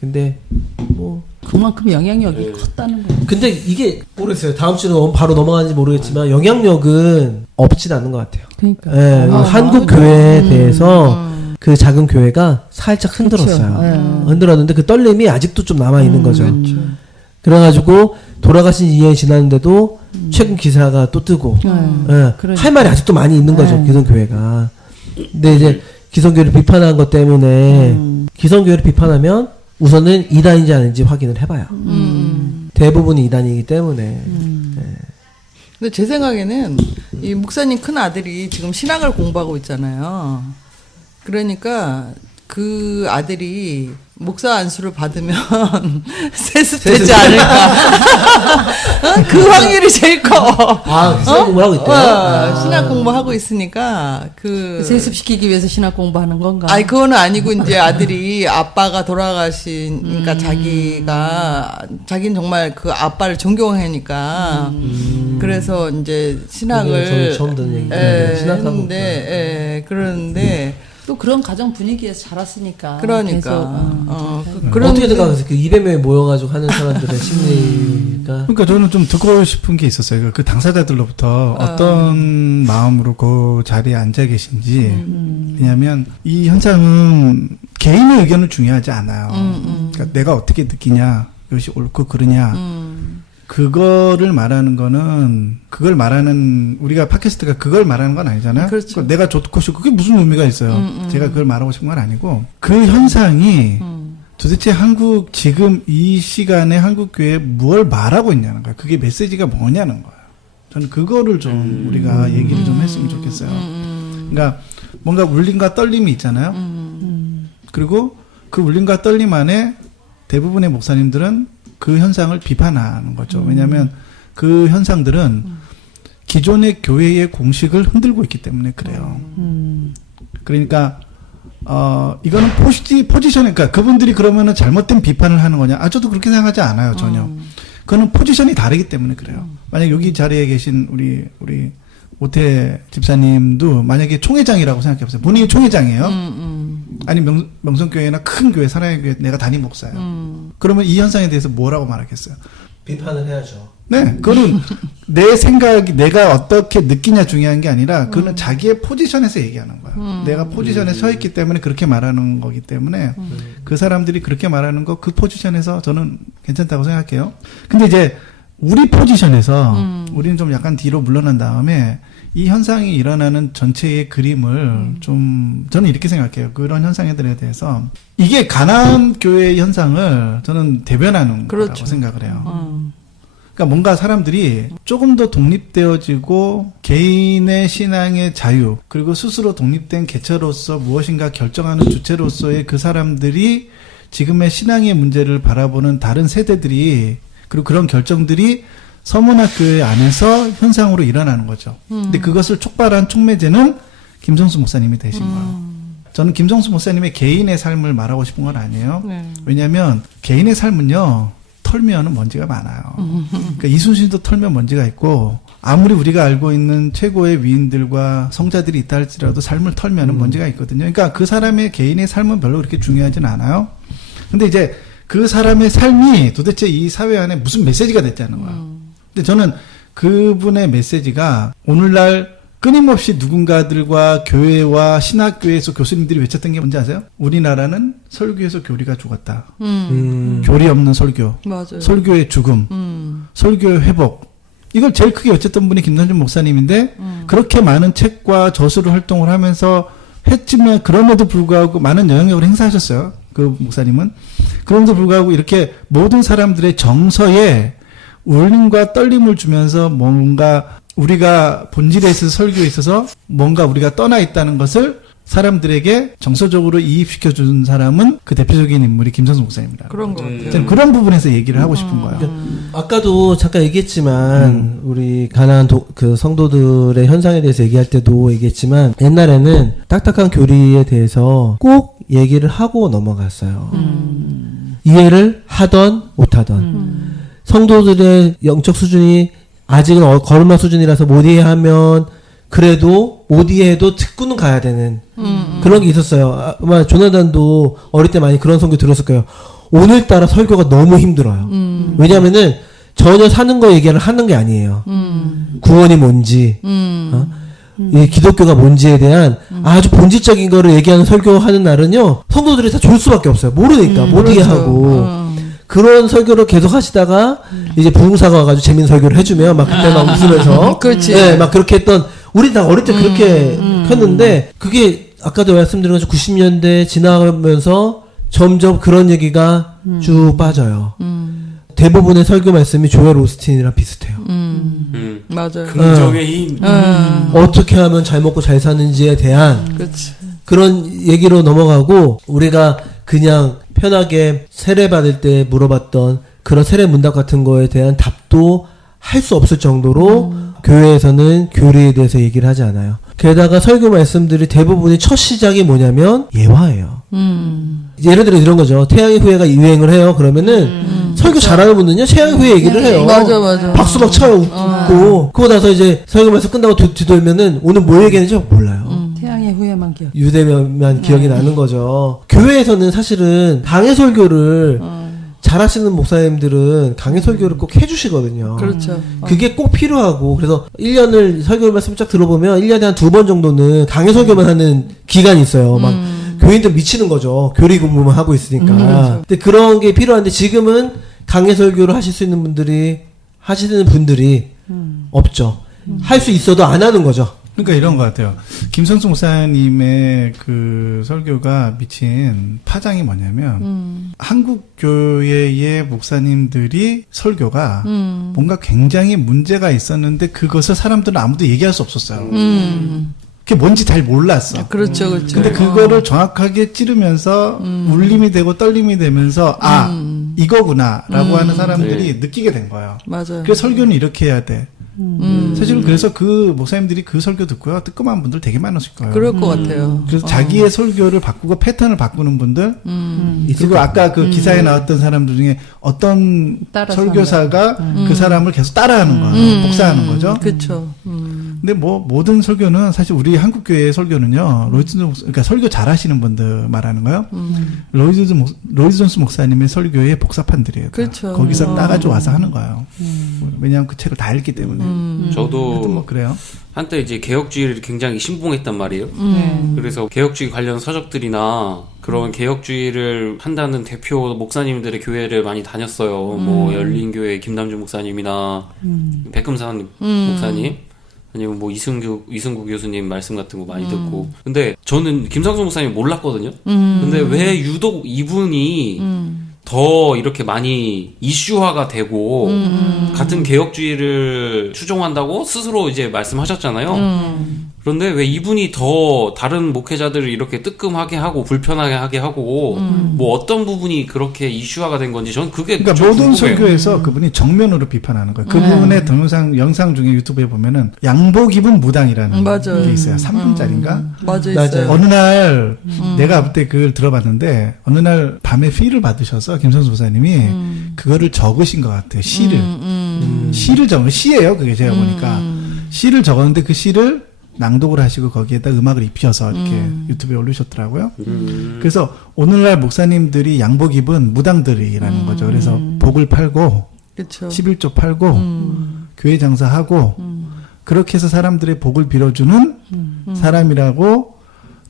근데 뭐 그만큼 영향력이 컸다는 거예요. 근데 이게 모르겠어요. 다음 주는 바로 넘어가는지 모르겠지만 영향력은 없진 않은 것 같아요. 그러니까 한국 교회에 대해서 그 작은 교회가 살짝 흔들었어요. 그렇죠. 흔들었는데 그 떨림이 아직도 좀 남아 있는 거죠. 그렇죠. 그래가지고 돌아가신 2년이 지났는데도 최근 기사가 또 뜨고 할 말이 아직도 많이 있는 거죠. 기성교회가. 근데 이제 기성교회를 비판한 것 때문에 기성교회를 비판하면 우선은 이단인지 아닌지 확인을 해봐요. 대부분이 이단이기 때문에. 근데 제 생각에는 이 목사님 큰 아들이 지금 신학을 공부하고 있잖아요. 그러니까 그 아들이 목사 안수를 받으면 세습되지 않을까. 그 확률이 제일 커. 신학 공부하고 있대요? 신학 공부하고 있으니까 세습시키기 위해서 신학 공부하는 건가? 아니 그거는 아니고 이제 아들이 아빠가 돌아가시니까 자기는 정말 그 아빠를 존경하니까 그래서 이제 신학을 저는 처음 듣는 얘기인데 신학하고 했는데 그러는데 또 그런 가정 분위기에서 자랐으니까. 그러니까 어떻게 생각하세요? 그 200명이 모여가지고 하는 사람들의 심리가 그러니까 저는 좀 듣고 싶은 게 있었어요. 그 당사자들로부터 어떤 마음으로 그 자리에 앉아 계신지. 왜냐하면 이 현상은 개인의 의견은 중요하지 않아요. 그러니까 내가 어떻게 느끼냐, 이것이 옳고 그르냐. 그거를 말하는 거는 우리가 팟캐스트가 그걸 말하는 건 아니잖아요. 그렇죠. 내가 좋고 싶고 그게 무슨 의미가 있어요. 제가 그걸 말하고 싶은 건 아니고 그 현상이 도대체 지금 이 시간에 한국 교회에 뭘 말하고 있냐는 거예요. 그게 메시지가 뭐냐는 거예요. 저는 그거를 좀 우리가 얘기를 좀 했으면 좋겠어요. 그러니까 뭔가 울림과 떨림이 있잖아요. 그리고 그 울림과 떨림 안에 대부분의 목사님들은 그 현상을 비판하는 거죠. 왜냐하면 그 현상들은 기존의 교회의 공식을 흔들고 있기 때문에 그래요. 그러니까 이거는 포지션, 그러니까 그분들이 그러면은 잘못된 비판을 하는 거냐? 저도 그렇게 생각하지 않아요, 전혀. 그거는 포지션이 다르기 때문에 그래요. 만약 여기 자리에 계신 우리 오태 집사님도 만약에 총회장이라고 생각해보세요. 본인이 총회장이에요. 아니 명성교회나 큰 교회, 사랑의 교회 내가 담임 목사예요. 그러면 이 현상에 대해서 뭐라고 말하겠어요? 비판을 해야죠. 네, 그거는 내 생각이 내가 어떻게 느끼냐 중요한 게 아니라 그거는 자기의 포지션에서 얘기하는 거야. 내가 포지션에 서 있기 때문에 그렇게 말하는 거기 때문에 그 사람들이 그렇게 말하는 거 그 포지션에서 저는 괜찮다고 생각해요. 근데 이제 우리 포지션에서 우리는 좀 약간 뒤로 물러난 다음에 이 현상이 일어나는 전체의 그림을 좀 저는 이렇게 생각해요. 그런 현상들에 대해서 이게 가나안 교회의 현상을 저는 대변하는 그렇죠. 거라고 생각을 해요. 그러니까 뭔가 사람들이 조금 더 독립되어지고 개인의 신앙의 자유 그리고 스스로 독립된 개체로서 무엇인가 결정하는 주체로서의 그 사람들이 지금의 신앙의 문제를 바라보는 다른 세대들이 그리고 그런 결정들이 서문학교회 안에서 현상으로 일어나는 거죠. 근데 그것을 촉발한 촉매제는 김성수 목사님이 되신 거예요. 저는 김성수 목사님의 개인의 삶을 말하고 싶은 건 아니에요. 네. 왜냐하면 개인의 삶은요. 털면은 먼지가 많아요. 그러니까 이순신도 털면 먼지가 있고 아무리 우리가 알고 있는 최고의 위인들과 성자들이 있다 할지라도 삶을 털면은 먼지가 있거든요. 그러니까 그 사람의 개인의 삶은 별로 그렇게 중요하진 않아요. 근데 이제 그 사람의 삶이 도대체 이 사회 안에 무슨 메시지가 됐다는 거야. 근데 저는 그분의 메시지가 오늘날 끊임없이 누군가들과 교회와 신학교에서 교수님들이 외쳤던 게 뭔지 아세요? 우리나라는 설교에서 교리가 죽었다. 교리 없는 설교. 맞아요. 설교의 죽음. 설교의 회복. 이걸 제일 크게 외쳤던 분이 김선준 목사님인데 그렇게 많은 책과 저수를 활동을 하면서 했지만 그럼에도 불구하고 많은 영향력을 행사하셨어요. 그 목사님은. 그럼에도 불구하고 이렇게 모든 사람들의 정서에 울림과 떨림을 주면서 뭔가 우리가 본질에 있어서 설교에 있어서 뭔가 우리가 떠나 있다는 것을 사람들에게 정서적으로 이입시켜 준 사람은 그 대표적인 인물이 김선수 목사님입니다. 그런 것 같아요. 저는 그런 부분에서 얘기를 하고 싶은 거예요. 아까도 잠깐 얘기했지만 우리 가나안 그 성도들의 현상에 대해서 얘기할 때도 얘기했지만 옛날에는 딱딱한 교리에 대해서 꼭 얘기를 하고 넘어갔어요. 이해를 하던 못하던 성도들의 영적 수준이 아직은 거름한 수준이라서 못 이해하면 그래도 못 이해해도 듣고는 가야 되는 그런 게 있었어요. 아마 조나단도 어릴 때 많이 그런 선교 들었을 거예요. 오늘따라 설교가 너무 힘들어요. 왜냐하면은 전혀 사는 거 얘기를 하는 게 아니에요. 구원이 뭔지, 이 기독교가 뭔지에 대한 아주 본질적인 거를 얘기하는 설교하는 날은요, 성도들이 다 졸 수밖에 없어요. 모르니까 못 그렇죠. 이해하고. 그런 설교를 계속 하시다가 이제 부흥사가 와가지고 재밌는 설교를 해주면 막 그때 막 웃으면서 그렇지. 네, 막 그렇게 했던 우리 다 어릴 때 그렇게 했는데 그게 아까도 말씀드린 것처럼 90년대 지나가면서 점점 그런 얘기가 쭉 빠져요. 대부분의 설교 말씀이 조엘 오스틴이랑 비슷해요. 맞아요. 긍정의 힘. 어떻게 하면 잘 먹고 잘 사는지에 대한 그렇지. 그런 얘기로 넘어가고 우리가 그냥 편하게 세례 받을 때 물어봤던 그런 세례 문답 같은 거에 대한 답도 할 수 없을 정도로 교회에서는 교리에 대해서 얘기를 하지 않아요. 게다가 설교 말씀들이 대부분이 첫 시작이 뭐냐면 예화예요. 예를 들어 이런 거죠. 태양의 후예가 유행을 해요. 그러면은 설교 잘하는 분은요 태양의 후예 얘기를 해요. 맞아. 박수 막 쳐요. 웃고 그거 나서 이제 설교 말씀 끝나고 뒤돌면은 오늘 뭐 얘기했는지 몰라요. 태양의 후예만 기억. 유대면만 기억이 나는 거죠. 교회에서는 사실은 강해 설교를 잘하시는 목사님들은 강해 설교를 꼭 해주시거든요. 그렇죠. 그게 꼭 필요하고 그래서 1년을 설교 말씀 쫙 들어보면 1년에 한 2번 정도는 강해 설교만 하는 기간이 있어요. 막 교인들 미치는 거죠. 교리 공부만 하고 있으니까. 근데 그런 게 필요한데 지금은 강해 설교를 하실 수 있는 분들이 하시는 분들이 없죠. 할 수 있어도 안 하는 거죠. 그러니까 이런 것 같아요. 김성수 목사님의 그 설교가 미친 파장이 뭐냐면 한국 교회의 목사님들이 설교가 뭔가 굉장히 문제가 있었는데 그것을 사람들은 아무도 얘기할 수 없었어요. 그게 뭔지 잘 몰랐어. 그렇죠. 근데 그거를 정확하게 찌르면서 울림이 되고 떨림이 되면서 이거구나라고 하는 사람들이 느끼게 된 거예요. 맞아요. 그래서 설교는 이렇게 해야 돼. 사실은 그래서 그 목사님들이 그 설교 듣고요 뜨끔한 분들 되게 많으실 거예요. 그럴 것 같아요. 그래서 자기의 설교를 바꾸고 패턴을 바꾸는 분들 그리고 아까 그 기사에 나왔던 사람들 중에 어떤 따라서 설교사가 그 사람을 계속 따라하는 거예요. 복사하는 거죠. 그렇죠. 근데 뭐 모든 설교는 사실 우리 한국 교회의 설교는요. 그러니까 설교 잘하시는 분들 말하는 거요. 로이드 존스 목사님의 설교의 복사판들이에요. 그렇죠. 거기서 따가지고 와서 하는 거예요. 왜냐하면 그 책을 다 읽기 때문에. 저도 저도 뭐 그래요. 한때 이제 개혁주의를 굉장히 신봉했단 말이에요. 그래서 개혁주의 관련 서적들이나 그런 개혁주의를 한다는 대표 목사님들의 교회를 많이 다녔어요. 뭐 열린교회 김남준 목사님이나 백금산 목사님, 아니면 뭐 이승구 교수님 말씀 같은 거 많이 듣고. 근데 저는 김상수 목사님 몰랐거든요. 근데 왜 유독 이분이 더 이렇게 많이 이슈화가 되고 같은 개혁주의를 추종한다고 스스로 이제 말씀하셨잖아요. 그런데 왜 이분이 더 다른 목회자들을 이렇게 뜨끔하게 하고 불편하게 하게 하고 뭐 어떤 부분이 그렇게 이슈화가 된 건지 저는 그게 그러니까 좀 모든 궁금해요. 설교에서 그분이 정면으로 비판하는 거예요. 그분의 동영상 영상 중에 유튜브에 보면은 양복 입은 무당이라는 맞아요. 게 있어요. 3분짜리인가? 맞아요. 맞아요. 어느 날 내가 그때 그걸 들어봤는데 어느 날 밤에 필을 받으셔서 김선수 목사님이 그거를 적으신 것 같아요. 시를 시를 적은 시예요. 그게 제가 보니까 시를 적었는데 그 시를 낭독을 하시고 거기에다 음악을 입혀서 이렇게 유튜브에 올리셨더라고요. 그래서 오늘날 목사님들이 양복 입은 무당들이라는 거죠. 그래서 복을 팔고 그렇죠. 11조 팔고 교회 장사하고 그렇게 해서 사람들의 복을 빌어주는 사람이라고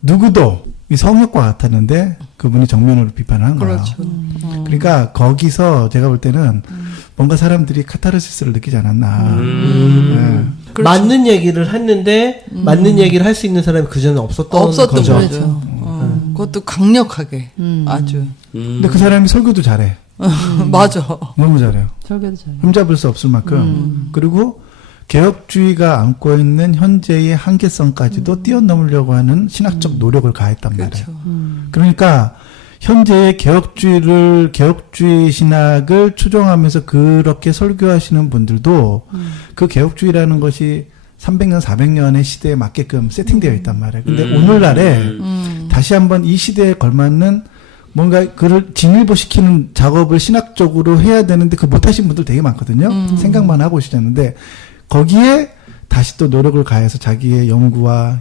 누구도 이 성역과 같았는데 그분이 정면으로 비판을 한 거예요. 그렇죠. 그러니까 거기서 제가 볼 때는 뭔가 사람들이 카타르시스를 느끼지 않았나. 네. 그렇죠. 맞는 얘기를 했는데 맞는 얘기를 할 수 있는 사람이 그전에 없었던 거죠. 거죠. 그것도 강력하게 아주. 근데 그 사람이 설교도 잘해. 맞아. 너무 잘해요. 설교도 잘. 흠잡을 수 없을 만큼. 그리고 개혁주의가 안고 있는 현재의 한계성까지도 뛰어넘으려고 하는 신학적 노력을 가했단 말이에요. 그렇죠. 그러니까 현재의 개혁주의 신학을 추종하면서 그렇게 설교하시는 분들도 그 개혁주의라는 것이 300년, 400년의 시대에 맞게끔 세팅되어 있단 말이에요. 근데 오늘날에 다시 한번 이 시대에 걸맞는 뭔가 그를 진일보시키는 작업을 신학적으로 해야 되는데 그 못하신 분들 되게 많거든요. 생각만 하고 오시는데 거기에 다시 또 노력을 가해서 자기의 연구와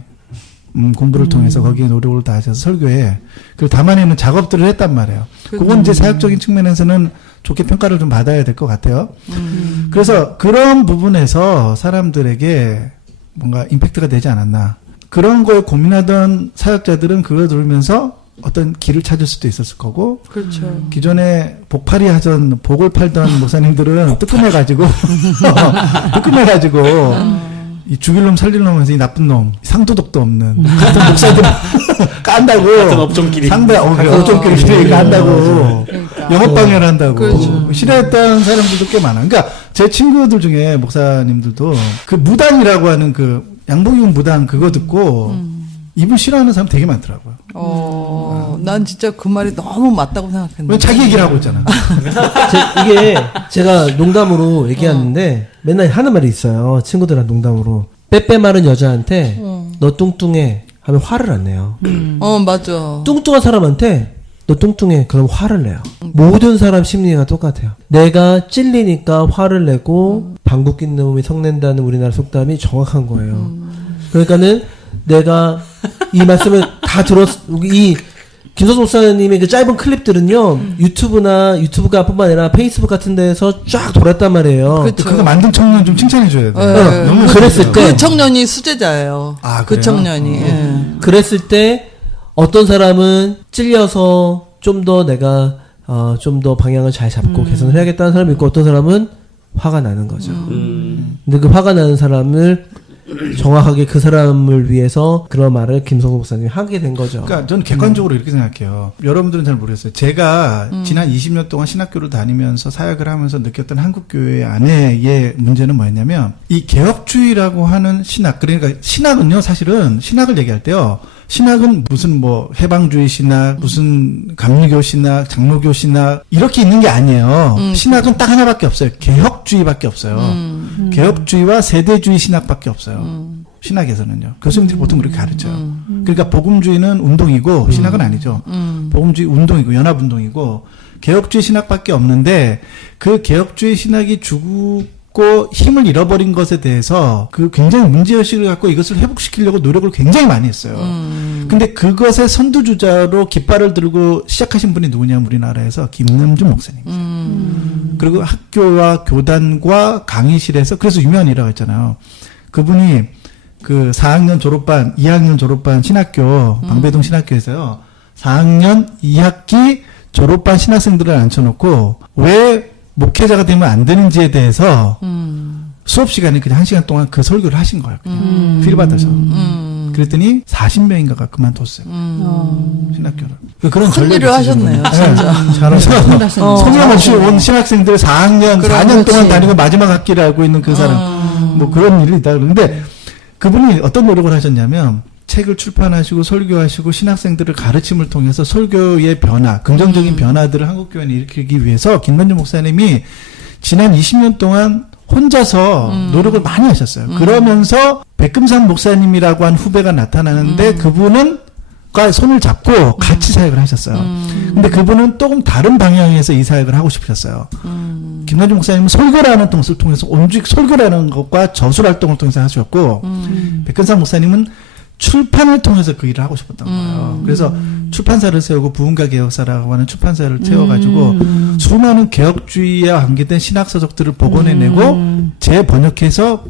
공부를 통해서 거기에 노력을 다하셔서 설교에 그걸 담아내는 작업들을 했단 말이에요. 그건 이제 사역적인 측면에서는 좋게 평가를 좀 받아야 될 것 같아요. 그래서 그런 부분에서 사람들에게 뭔가 임팩트가 되지 않았나. 그런 거에 고민하던 사역자들은 그걸 들으면서 어떤 길을 찾을 수도 있었을 거고, 그렇죠. 기존에 복팔이 하던 복을 팔던 목사님들은 뜨끔해가지고 이 죽일 놈 살릴 놈 해서 이 나쁜 놈 상도덕도 없는 같은 목사들 깐다고 같은 업종끼리. 상대 업종끼리 깐다고 그러니까. 영업방해를 한다고 그렇죠. 싫어했던 사람들도 꽤 많아. 그러니까 제 친구들 중에 목사님들도 그 무당이라고 하는 그 양복 입은 무당 그거 듣고 이분 싫어하는 사람 되게 많더라고요. 난 진짜 그 말이 너무 맞다고 생각했는데. 왜 자기 얘기를 하고 있잖아. 이게 제가 농담으로 얘기하는데 맨날 하는 말이 있어요. 친구들한테 농담으로. 빼빼 마른 여자한테 너 뚱뚱해 하면 화를 안 내요. 맞아. 뚱뚱한 사람한테 너 뚱뚱해 그럼 화를 내요. 모든 사람 심리가 똑같아요. 내가 찔리니까 화를 내고 방귀 낀 놈이 성낸다는 우리나라 속담이 정확한 거예요. 그러니까는 내가 이 말씀을 다 이 김선수 목사님의 그 짧은 클립들은요 유튜브가 뿐만 아니라 페이스북 같은 데서 쫙 돌았단 말이에요. 그렇죠. 그거 만든 청년 좀 칭찬해줘야 돼. 네. 너무 그랬을 때 그 청년이 수제자예요. 아, 그 그래요? 청년이. 예. 그랬을 때 어떤 사람은 찔려서 좀 더 내가 좀 더 방향을 잘 잡고 개선을 해야겠다는 사람이 있고 어떤 사람은 화가 나는 거죠. 근데 그 화가 나는 사람을 정확하게 그 사람을 위해서 그런 말을 김성호 목사님이 하게 된 거죠. 그러니까 저는 객관적으로 이렇게 생각해요. 여러분들은 잘 모르겠어요. 제가 지난 20년 동안 신학교를 다니면서 사역을 하면서 느꼈던 한국교회 안에의 문제는 뭐였냐면 이 개혁주의라고 하는 신학, 그러니까 신학은요 사실은 신학을 얘기할 때요. 신학은 무슨 뭐 해방주의 신학, 무슨 감리교 신학, 장로교 신학 이렇게 있는 게 아니에요. 신학은 딱 하나밖에 없어요. 개혁주의밖에 없어요. 개혁주의와 세대주의 신학밖에 없어요. 신학에서는요. 교수님들이 보통 그렇게 가르쳐요. 그러니까 복음주의는 운동이고 신학은 아니죠. 복음주의 운동이고 연합운동이고 개혁주의 신학밖에 없는데 그 개혁주의 신학이 죽고 힘을 잃어버린 것에 대해서 그 굉장히 문제의식을 갖고 이것을 회복시키려고 노력을 굉장히 많이 했어요. 근데 그것의 선두주자로 깃발을 들고 시작하신 분이 누구냐면 우리나라에서 김남준 목사님이세요. 그리고 학교와 교단과 강의실에서 그래서 유명한 일화가 있잖아요. 그분이 그 4학년 졸업반, 2학년 졸업반 신학교, 방배동 신학교에서요, 4학년 2학기 졸업반 신학생들을 앉혀놓고, 왜 목회자가 되면 안 되는지에 대해서, 수업 시간에 그냥 1시간 동안 그 설교를 하신 거예요. 그냥. 필 받아서. 그랬더니 40명인가가 그만뒀어요. 신학교를. 그런 큰 전략이 일을 있으신 하셨네요, 분이에요. 진짜. 잘하셔서 소명 없이 온 신학생들 4년 동안 그렇지. 다니고 마지막 학기를 알고 있는 그 사람. 뭐 그런 일이 있다. 그런데 그분이 어떤 노력을 하셨냐면 책을 출판하시고 설교하시고 신학생들을 가르침을 통해서 설교의 변화, 긍정적인 변화들을 한국교회에 일으키기 위해서 김만준 목사님이 지난 20년 동안 혼자서 노력을 많이 하셨어요. 그러면서 백금산 목사님이라고 한 후배가 나타나는데 그분은 손을 잡고 같이 사역을 하셨어요. 근데 그분은 조금 다른 방향에서 이 사역을 하고 싶으셨어요. 김만준 목사님은 설교라는 것을 통해서 온직 설교라는 것과 저술 활동을 통해서 하셨고 백금산 목사님은 출판을 통해서 그 일을 하고 싶었던 거예요. 그래서 출판사를 세우고 부흥가 개혁사라고 하는 출판사를 세워가지고 수많은 개혁주의와 관계된 신학서적들을 복원해내고 재번역해서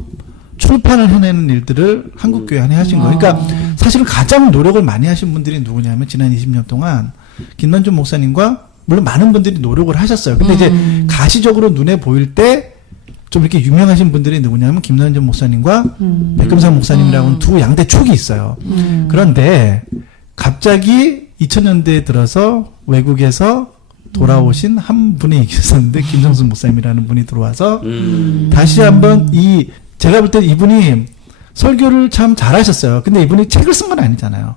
출판을 해내는 일들을 한국교회 안에 하신 거예요. 그러니까 사실은 가장 노력을 많이 하신 분들이 누구냐면 지난 20년 동안 김만준 목사님과 물론 많은 분들이 노력을 하셨어요. 근데 이제 가시적으로 눈에 보일 때 좀 이렇게 유명하신 분들이 누구냐면 김만준 목사님과 백금산 목사님이라고는 두 양대 축이 있어요. 그런데 갑자기 2000년대에 들어서 외국에서 돌아오신 한 분이 계셨는데 김성순 목사님이라는 분이 들어와서 다시 한번 제가 볼 때 이분이 설교를 참 잘하셨어요. 근데 이분이 책을 쓴 건 아니잖아요.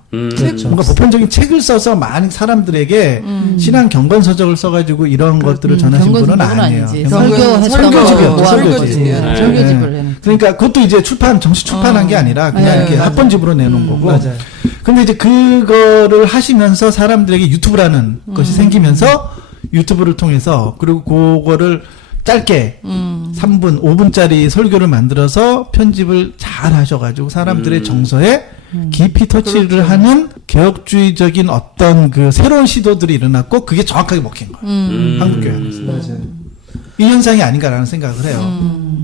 뭔가 보편적인 책을 써서 많은 사람들에게 신앙 경건서적을 써가지고 이런 것들을 전하신 분은 아니에요. 설교집이었죠. 설교집을 해는. 그러니까 그것도 이제 정식 출판한 게 아니라 그냥 이렇게 합본집으로 내놓은 거고. 맞아요. 근데 이제 그거를 하시면서 사람들에게 유튜브라는 것이 생기면서 유튜브를 통해서 그리고 그거를 짧게 3분, 5분짜리 설교를 만들어서 편집을 잘 하셔가지고 사람들의 정서에 깊이 터치를 하는 개혁주의적인 어떤 그 새로운 시도들이 일어났고 그게 정확하게 먹힌 거예요. 한국교회 안에서. 맞아요. 이 현상이 아닌가라는 생각을 해요.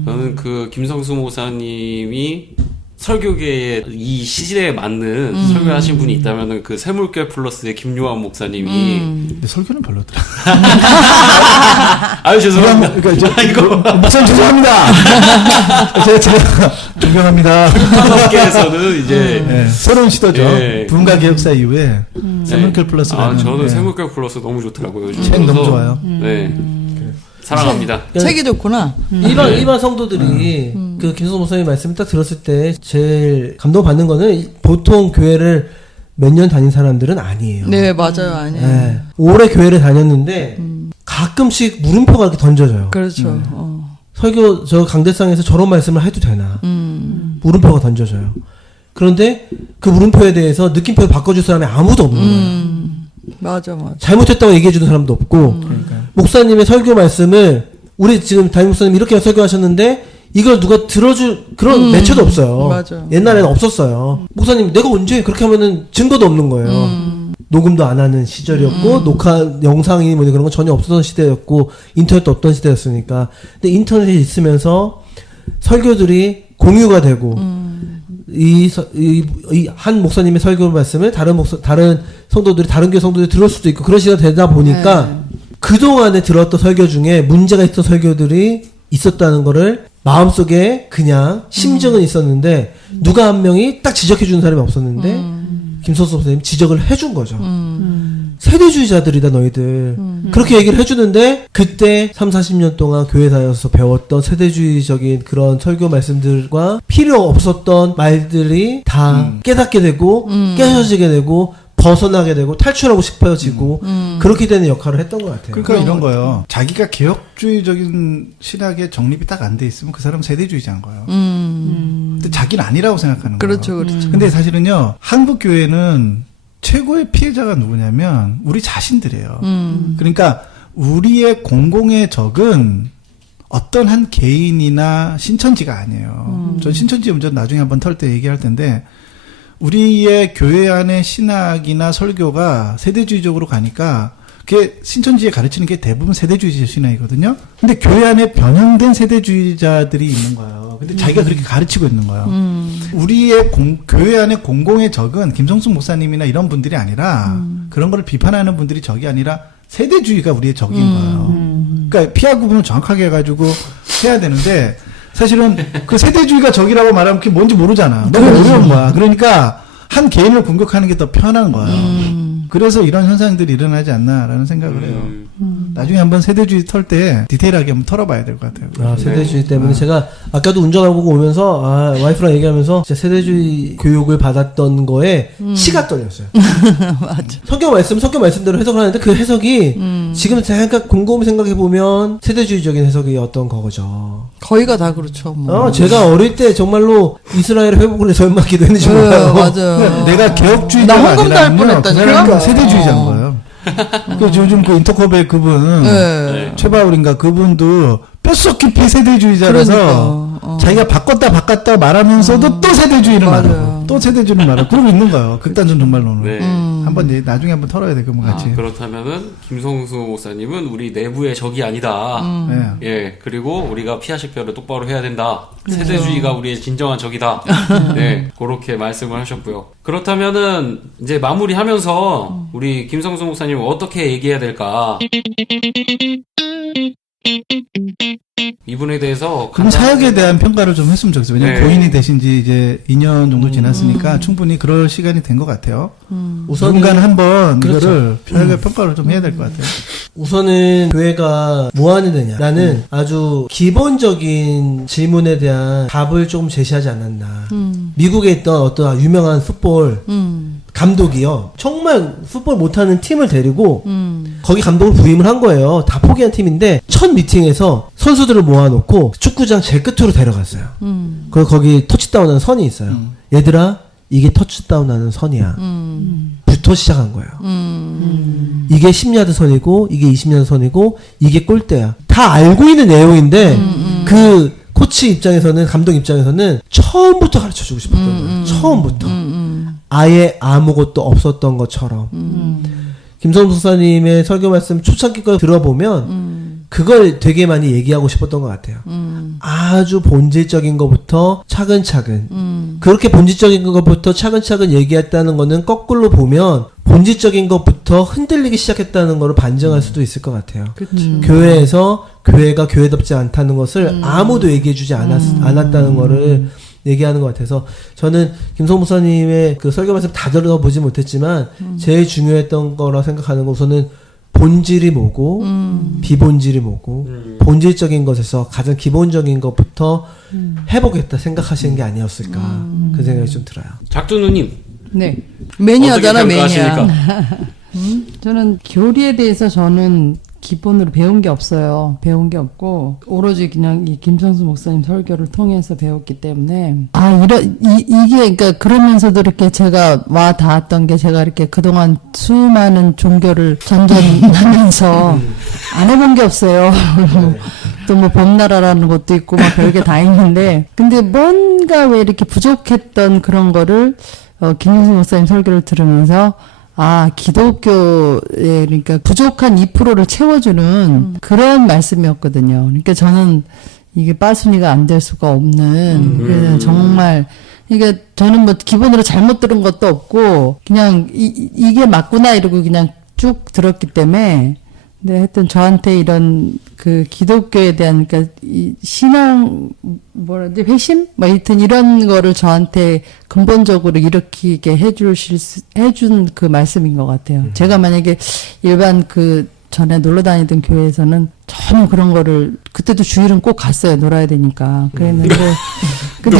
저는 그 김성수 목사님이 설교계의 이 시대에 맞는 설교하신 분이 있다면은 그 샘물교 플러스의 김요한 목사님이 근데 설교는 별로더라. 아유 죄송합니다. 그러니까 목사님 죄송합니다. 제가 존경합니다. 업계에서는 이제 네, 새로운 시도죠. 예. 부흥가 개혁사 이후에 샘물교 플러스라는. 저는 예. 샘물교 플러스 너무 좋더라고요. 요즘. 책 너무 그래서, 좋아요. 네. 사랑합니다. 책이 좋구나. 일반 성도들이 그 김성수 목사님 말씀을 딱 들었을 때 제일 감동받는 거는 보통 교회를 몇 년 다닌 사람들은 아니에요. 네, 맞아요. 아니에요. 네. 오래 교회를 다녔는데 가끔씩 물음표가 이렇게 던져져요. 그렇죠. 설교 저 강대상에서 저런 말씀을 해도 되나? 물음표가 던져져요. 그런데 그 물음표에 대해서 느낌표를 바꿔줄 사람이 아무도 없는 거예요. 맞아. 잘못했다고 얘기해주는 사람도 없고 목사님의 설교 말씀을 우리 지금 담임 목사님 이렇게 설교하셨는데 이걸 누가 들어줄 그런 매체도 없어요. 맞아. 옛날에는 없었어요. 목사님 내가 언제 그렇게 하면은 증거도 없는 거예요. 녹음도 안 하는 시절이었고 녹화 영상이 뭐 그런 거 전혀 없었던 시대였고 인터넷도 없던 시대였으니까. 근데 인터넷이 있으면서 설교들이 공유가 되고 이 한 목사님의 설교 말씀을 다른 성도들이 다른 교회 성도들이 들을 수도 있고 그런 시대가 되다 보니까 그동안에 들었던 설교 중에 문제가 있던 설교들이 있었다는 거를 마음속에 그냥 심증은 있었는데 누가 한 명이 딱 지적해 주는 사람이 없었는데 김성수 선생님 지적을 해준 거죠. 세대주의자들이다 너희들. 그렇게 얘기를 해주는데 그때 30-40년 동안 교회 다녀서 배웠던 세대주의적인 그런 설교 말씀들과 필요 없었던 말들이 다 깨닫게 되고 깨져지게 되고 벗어나게 되고 탈출하고 싶어지고 그렇게 되는 역할을 했던 것 같아요. 그러니까 이런 거예요. 자기가 개혁주의적인 신학에 정립이 딱 안 돼 있으면 그 사람은 세대주의자인 거예요. 근데 자기는 아니라고 생각하는 그렇죠, 거예요. 그렇죠. 근데 사실은요, 한국 교회는 최고의 피해자가 누구냐면 우리 자신들이에요. 그러니까 우리의 공공의 적은 어떤 한 개인이나 신천지가 아니에요. 전 신천지 문제는 나중에 한번 털 때 얘기할 텐데 우리의 교회 안의 신학이나 설교가 세대주의적으로 가니까 그게 신천지에 가르치는 게 대부분 세대주의 신앙이거든요. 근데 교회 안에 변형된 세대주의자들이 있는 거예요. 근데 자기가 그렇게 가르치고 있는 거예요. 우리의 교회 안에 공공의 적은 김성숙 목사님이나 이런 분들이 아니라 그런 거를 비판하는 분들이 적이 아니라 세대주의가 우리의 적인 거예요. 그러니까 피하 구분을 정확하게 해가지고 해야 되는데 사실은 그 세대주의가 적이라고 말하면 그게 뭔지 모르잖아. 너무 어려운 거야. 그러니까 한 개인을 공격하는 게 더 편한 거예요. 그래서 이런 현상들이 일어나지 않나라는 생각을 해요. 나중에 한번 세대주의 털 때 디테일하게 한번 털어봐야 될 것 같아요. 아, 세대주의 때문에 제가 아까도 운전하고 오면서 와이프랑 얘기하면서 진짜 세대주의 교육을 받았던 거에 치가 떨렸어요. 맞아. 성경 말씀대로 해석을 하는데 그 해석이 지금 잠깐 곰곰이 생각해 보면 세대주의적인 해석이었던 거죠. 거의가 다 그렇죠. 뭐. 제가 어릴 때 정말로 이스라엘 회복을 해서 얼마 기도했는지 몰라요. 맞아요. 내가 개혁주의자가 나 헌금도 할 뻔했다니까? 그러니까 세대주의자인 거예요. 그 요즘 그 인터컵의 그분 최바울인가 그분도 뼛속 깊이 세대주의자라서 그러니까, 자기가 바꿨다 말하면서도 또 세대주의를 말하고 또 세대주의를 말하고 그러고 있는 거예요. 극단적 종말론을. 네. 한번 나중에 한번 털어야 돼 그분 같이. 그렇다면은 김성수 목사님은 우리 내부의 적이 아니다. 네. 예, 그리고 우리가 피하식별을 똑바로 해야 된다. 세대주의가 우리의 진정한 적이다. 네, 그렇게 말씀을 하셨고요. 그렇다면은 이제 마무리하면서 우리 김성수 목사님 어떻게 얘기해야 될까? 이분에 대해서 그럼 사역에 대한 평가를 좀 했으면 좋겠어요. 왜냐면 네. 고인이 되신 지 이제 2년 정도 지났으니까 충분히 그럴 시간이 된 것 같아요. 우선은 누군가는 한번 그렇죠. 이거를 사역의 평가를 좀 해야 될 것 같아요. 우선은 교회가 무한이 되냐라는 아주 기본적인 질문에 대한 답을 조금 제시하지 않았나. 미국에 있던 어떤 유명한 풋볼 감독이요. 정말 풋볼 못하는 팀을 데리고 거기 감독을 부임을 한 거예요. 다 포기한 팀인데 첫 미팅에서 선수들을 모아놓고 축구장 제일 끝으로 데려갔어요. 그리고 거기 터치다운하는 선이 있어요. 얘들아 이게 터치다운하는 선이야. 부터 시작한 거예요. 이게 10야드 선이고 이게 20야드 선이고 이게 골대야. 다 알고 있는 내용인데 그 코치 입장에서는 감독 입장에서는 처음부터 가르쳐주고 싶었던 거예요. 처음부터. 아예 아무것도 없었던 것처럼. 김성수 목사님의 설교 말씀 초창기 거 들어보면 그걸 되게 많이 얘기하고 싶었던 것 같아요. 아주 본질적인 것부터 차근차근. 그렇게 본질적인 것부터 차근차근 얘기했다는 거는 거꾸로 보면 본질적인 것부터 흔들리기 시작했다는 거를 반증할 수도 있을 것 같아요. 교회에서 교회가 교회답지 않다는 것을 아무도 얘기해주지 않았다는 거를 얘기하는 것 같아서 저는 김성 목사님의 그 설교 말씀 다 들어보지 못했지만 제일 중요했던 거라 생각하는 거 우선은 본질이 뭐고 비본질이 뭐고 본질적인 것에서 가장 기본적인 것부터 해보겠다 생각하시는 게 아니었을까 그 생각이 좀 들어요. 작두누님 네. 매니아잖아, 어떻게 매니아. 평가하십니까? 저는 교리에 대해서 저는 기본으로 배운 게 없어요. 배운 게 없고 오로지 그냥 이 김성수 목사님 설교를 통해서 배웠기 때문에 이게 그러니까 그러면서도 이렇게 제가 와 닿았던 게 제가 이렇게 그동안 수많은 종교를 전전하면서 안 해본 게 없어요. 또 뭐 봄나라라는 것도 있고 막 별게 다 있는데 근데 뭔가 왜 이렇게 부족했던 그런 거를 김성수 목사님 설교를 들으면서 기독교의 그러니까 부족한 2%를 채워주는 그런 말씀이었거든요. 그러니까 저는 이게 빠순이가 안 될 수가 없는 그래서 정말 그러니까 저는 뭐 기본으로 잘못 들은 것도 없고 그냥 이게 맞구나 이러고 그냥 쭉 들었기 때문에 근데 하여튼 저한테 이런 그 기독교에 대한 그러니까 이 신앙 회심 하여튼 이런 거를 저한테 근본적으로 일으키게 해준 그 말씀인 것 같아요. 제가 만약에 일반 그 전에 놀러 다니던 교회에서는 전혀 그런 거를 그때도 주일은 꼭 갔어요. 놀아야 되니까. 그랬는데 근데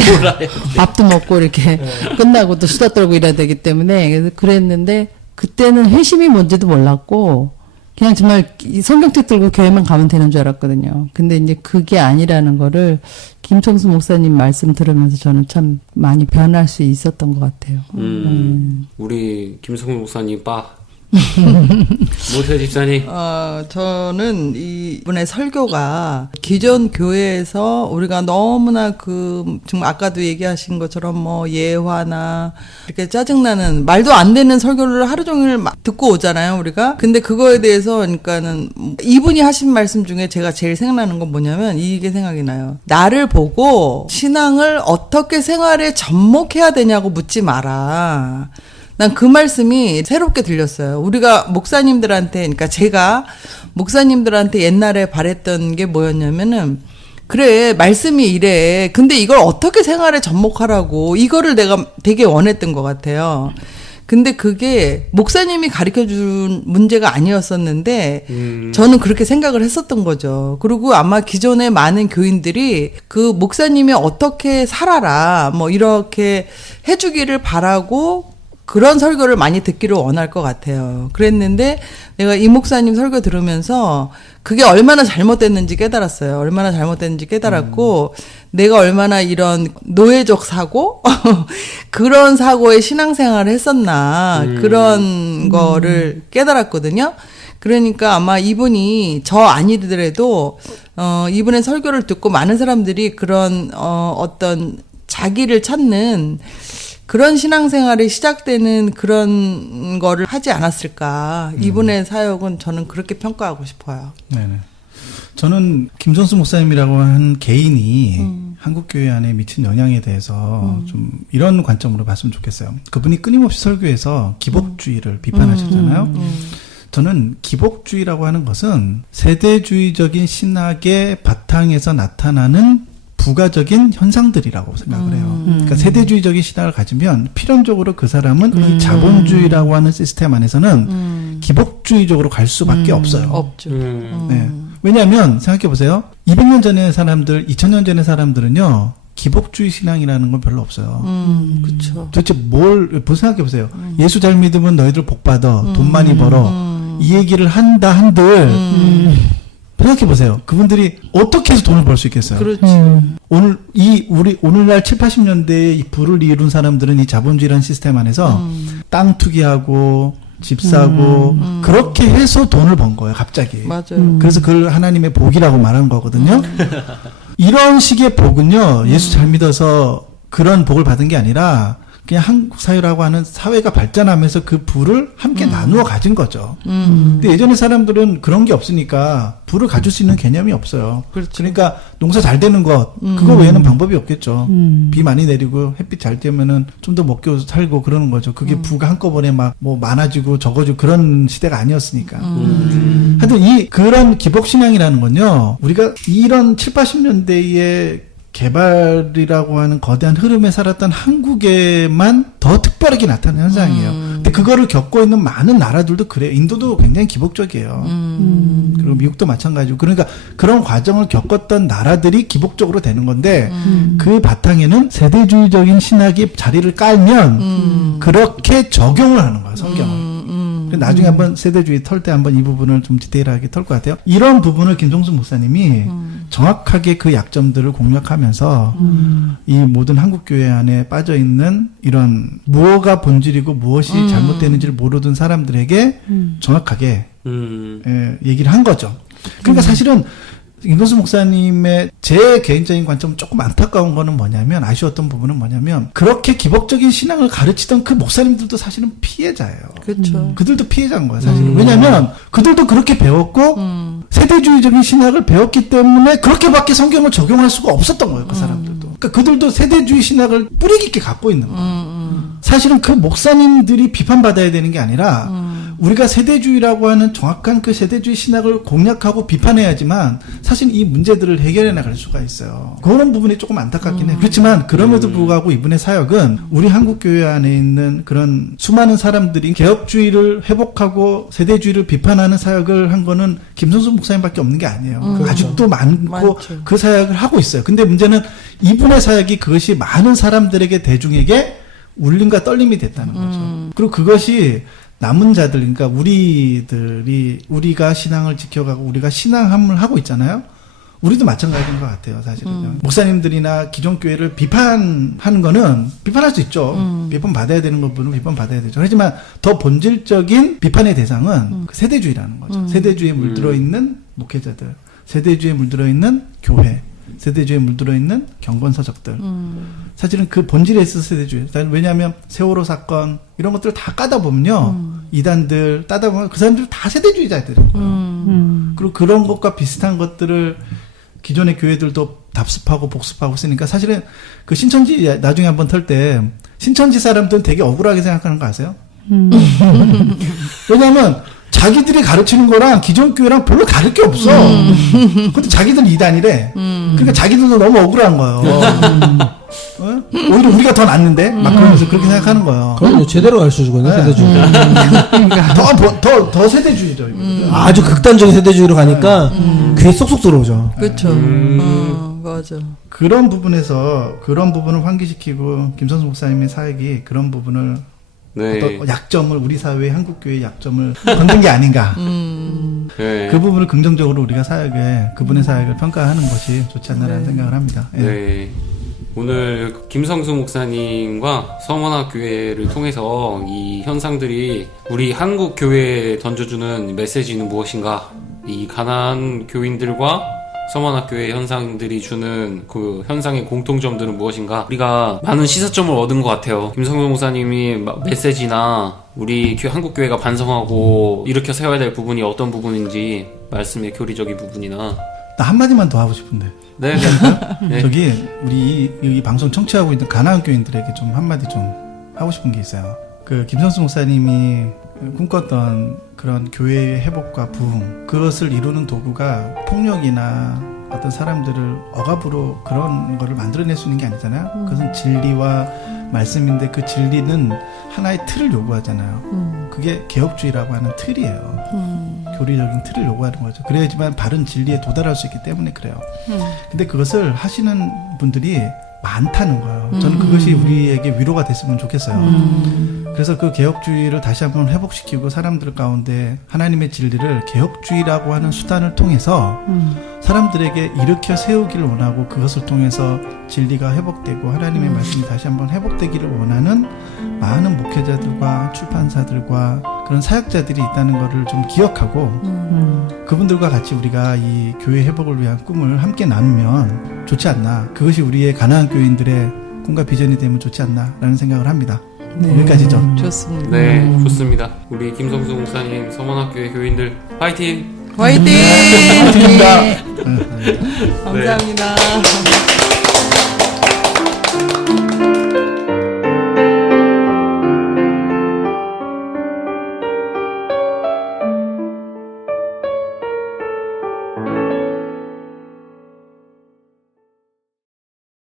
밥도 먹고 이렇게 끝나고 또 수다 떨고 이래야 되기 때문에 그래서 그랬는데 그때는 회심이 뭔지도 몰랐고 그냥 정말 성경책 들고 교회만 가면 되는 줄 알았거든요. 근데 이제 그게 아니라는 거를 김성수 목사님 말씀 들으면서 저는 참 많이 변할 수 있었던 것 같아요. 우리 김성수 목사님 모세 집사님. 저는 이분의 설교가 기존 교회에서 우리가 너무나 정말 아까도 얘기하신 것처럼 뭐 예화나 이렇게 짜증나는 말도 안 되는 설교를 하루 종일 막 듣고 오잖아요, 우리가. 근데 그거에 대해서 그러니까는 이분이 하신 말씀 중에 제가 제일 생각나는 건 뭐냐면 이게 생각이 나요. 나를 보고 신앙을 어떻게 생활에 접목해야 되냐고 묻지 마라. 난 그 말씀이 새롭게 들렸어요. 우리가 목사님들한테, 그러니까 제가 목사님들한테 옛날에 바랬던 게 뭐였냐면은, 그래, 말씀이 이래. 근데 이걸 어떻게 생활에 접목하라고, 이거를 내가 되게 원했던 것 같아요. 근데 그게 목사님이 가르쳐 준 문제가 아니었었는데, 저는 그렇게 생각을 했었던 거죠. 그리고 아마 기존의 많은 교인들이 그 목사님이 어떻게 살아라, 뭐 이렇게 해주기를 바라고, 그런 설교를 많이 듣기를 원할 것 같아요. 그랬는데 내가 이 목사님 설교 들으면서 그게 얼마나 잘못됐는지 깨달았어요. 얼마나 잘못됐는지 깨달았고 내가 얼마나 이런 노예적 사고 그런 사고에 신앙생활을 했었나 그런 거를 깨달았거든요. 그러니까 아마 이분이 저 아니더라도 이분의 설교를 듣고 많은 사람들이 그런 어떤 자기를 찾는 그런 신앙생활이 시작되는 그런 거를 하지 않았을까. 이분의 사역은 저는 그렇게 평가하고 싶어요. 네네. 저는 김선수 목사님이라고 한 개인이 한국교회 안에 미친 영향에 대해서 좀 이런 관점으로 봤으면 좋겠어요. 그분이 끊임없이 설교에서 기복주의를 비판하셨잖아요. 저는 기복주의라고 하는 것은 세대주의적인 신학의 바탕에서 나타나는 부가적인 현상들이라고 생각을 해요. 그러니까 세대주의적인 신학을 가지면 필연적으로 그 사람은 이 자본주의라고 하는 시스템 안에서는 기복주의적으로 갈 수밖에 없어요. 없죠. 네. 왜냐하면 생각해 보세요. 200년 전의 사람들, 2000년 전의 사람들은요. 기복주의 신앙이라는 건 별로 없어요. 그렇죠. 도대체 뭘 생각해 보세요. 예수 잘 믿으면 너희들 복 받아. 돈 많이 벌어. 이 얘기를 한다 한들 생각해 보세요. 그분들이 어떻게 해서 돈을 벌 수 있겠어요? 그렇지. 오늘날 7, 80년대에 이 부를 이룬 사람들은 이 자본주의라는 시스템 안에서 땅 투기하고 집 사고 그렇게 해서 돈을 번 거예요. 갑자기. 맞아요. 그래서 그걸 하나님의 복이라고 말한 거거든요. 이런 식의 복은요. 예수 잘 믿어서 그런 복을 받은 게 아니라 그냥 한국 사회라고 하는 사회가 발전하면서 그 부를 함께 나누어 가진 거죠. 근데 예전에 사람들은 그런 게 없으니까 부를 가질 수 있는 개념이 없어요. 그렇죠. 그러니까 농사 잘 되는 것 그거 외에는 방법이 없겠죠. 비 많이 내리고 햇빛 잘 되면은 좀 더 먹고 살고 그러는 거죠. 그게 부가 한꺼번에 막 뭐 많아지고 적어지고 그런 시대가 아니었으니까. 하여튼 그런 기복신앙이라는 건요. 우리가 이런 7, 80년대에 개발이라고 하는 거대한 흐름에 살았던 한국에만 더 특별하게 나타나는 현상이에요. 근데 그거를 겪고 있는 많은 나라들도 그래요. 인도도 굉장히 기복적이에요. 그리고 미국도 마찬가지고. 그러니까 그런 과정을 겪었던 나라들이 기복적으로 되는 건데 그 바탕에는 세대주의적인 신학이 자리를 깔면 그렇게 적용을 하는 거예요. 성경을. 나중에 한번 세대주의 털 때 한번 이 부분을 좀 디테일하게 털 것 같아요. 이런 부분을 김종수 목사님이 정확하게 그 약점들을 공략하면서 이 모든 한국교회 안에 빠져있는 이런 무엇가 본질이고 무엇이 잘못되는지를 모르던 사람들에게 정확하게 얘기를 한 거죠. 그러니까 사실은 김선수 목사님의 제 개인적인 관점은 조금 안타까운 거는 뭐냐면 아쉬웠던 부분은 뭐냐면 그렇게 기복적인 신앙을 가르치던 그 목사님들도 사실은 피해자예요. 그렇죠. 그들도 피해자인 거예요, 사실은. 왜냐면 그들도 그렇게 배웠고 세대주의적인 신학을 배웠기 때문에 그렇게밖에 성경을 적용할 수가 없었던 거예요, 그 사람들도. 그러니까 그들도 세대주의 신학을 뿌리 깊게 갖고 있는 거예요. 사실은 그 목사님들이 비판받아야 되는 게 아니라 우리가 세대주의라고 하는 정확한 그 세대주의 신학을 공략하고 비판해야지만 사실 이 문제들을 해결해 나갈 수가 있어요. 그런 부분이 조금 안타깝긴 해요. 그렇지만 그럼에도 불구하고 이분의 사역은 우리 한국교회 안에 있는 그런 수많은 사람들이 개혁주의를 회복하고 세대주의를 비판하는 사역을 한 거는 김선수 목사님밖에 없는 게 아니에요. 아직도 많고 많죠. 그 사역을 하고 있어요. 근데 문제는 이분의 사역이 그것이 많은 사람들에게 대중에게 울림과 떨림이 됐다는 거죠. 그리고 그것이 남은 자들, 그러니까 우리가 신앙을 지켜가고 우리가 신앙함을 하고 있잖아요. 우리도 마찬가지인 것 같아요, 사실은요. 목사님들이나 기존 교회를 비판하는 거는 비판할 수 있죠. 비판 받아야 되는 부분은 비판 받아야 되죠. 하지만 더 본질적인 비판의 대상은 그 세대주의라는 거죠. 세대주의에 물들어 있는 목회자들, 세대주의에 물들어 있는 교회, 세대주의에 물들어 있는 경건서적들. 사실은 그 본질에 있어서 세대주의. 왜냐하면 세월호 사건 이런 것들을 다 까다 보면요, 이단들 따다 보면 그 사람들 다 세대주의자들이에요. 그리고 그런 것과 비슷한 것들을 기존의 교회들도 답습하고 복습하고 쓰니까 사실은 그 신천지 나중에 한번 털 때 신천지 사람들은 되게 억울하게 생각하는 거 아세요? 왜냐하면 자기들이 가르치는 거랑 기존 교회랑 별로 다를 게 없어. 근데 자기들 이단이래. 그러니까 자기들도 너무 억울한 거예요. 어? 오히려 우리가 더 낫는데? 막 그러면서 그렇게 생각하는 거예요. 그럼 제대로 가르쳐주거든요, 세대주의. 더 세대주의죠. 이거. 아주 극단적인 세대주의로 가니까 귀에 쏙쏙 들어오죠. 그렇죠. 맞아. 그런 부분에서 그런 부분을 환기시키고 김선수 목사님의 사역이 그런 부분을 네. 어떤 약점을 우리 사회의 한국교회의 약점을 건든 게 아닌가. 네. 그 부분을 긍정적으로 우리가 사역에 그분의 사역을 평가하는 것이 좋지 않나라는 생각을 합니다. 예. 네. 오늘 김성수 목사님과 서머나 교회를 통해서 이 현상들이 우리 한국 교회에 던져주는 메시지는 무엇인가? 이 가난한 교인들과 서머나 교회 현상들이 주는 그 현상의 공통점들은 무엇인가? 우리가 많은 시사점을 얻은 것 같아요. 김성수 목사님이 메시지나 우리 한국 교회가 반성하고 일으켜 세워야 될 부분이 어떤 부분인지 말씀의 교리적인 부분이나 나 한마디만 더 하고 싶은데. 네. 네. 저기 우리 이 방송 청취하고 있는 가나안 교인들에게 좀 한마디 좀 하고 싶은 게 있어요. 그 김선수 목사님이 꿈꿨던 그런 교회의 회복과 부흥, 그것을 이루는 도구가 폭력이나 어떤 사람들을 억압으로 그런 거를 만들어낼 수 있는 게 아니잖아요. 그것은 진리와 말씀인데 그 진리는 하나의 틀을 요구하잖아요. 그게 개혁주의라고 하는 틀이에요. 교리적인 틀을 요구하는 거죠. 그래야지만 바른 진리에 도달할 수 있기 때문에 그래요. 근데 그것을 하시는 분들이 많다는 거예요. 저는 그것이 우리에게 위로가 됐으면 좋겠어요. 그래서 그 개혁주의를 다시 한번 회복시키고 사람들 가운데 하나님의 진리를 개혁주의라고 하는 수단을 통해서 사람들에게 일으켜 세우기를 원하고 그것을 통해서 진리가 회복되고 하나님의 말씀이 다시 한번 회복되기를 원하는 많은 목회자들과 출판사들과 그런 사역자들이 있다는 것을 좀 기억하고 그분들과 같이 우리가 이 교회 회복을 위한 꿈을 함께 나누면 좋지 않나. 그것이 우리의 가나안 교인들의 꿈과 비전이 되면 좋지 않나라는 생각을 합니다. 여기까지죠. 좋습니다. 네, 좋습니다. 우리 김성수 목사님, 서머나교회 교인들 파이팅! 화이팅! 파이팅입니다. 감사합니다.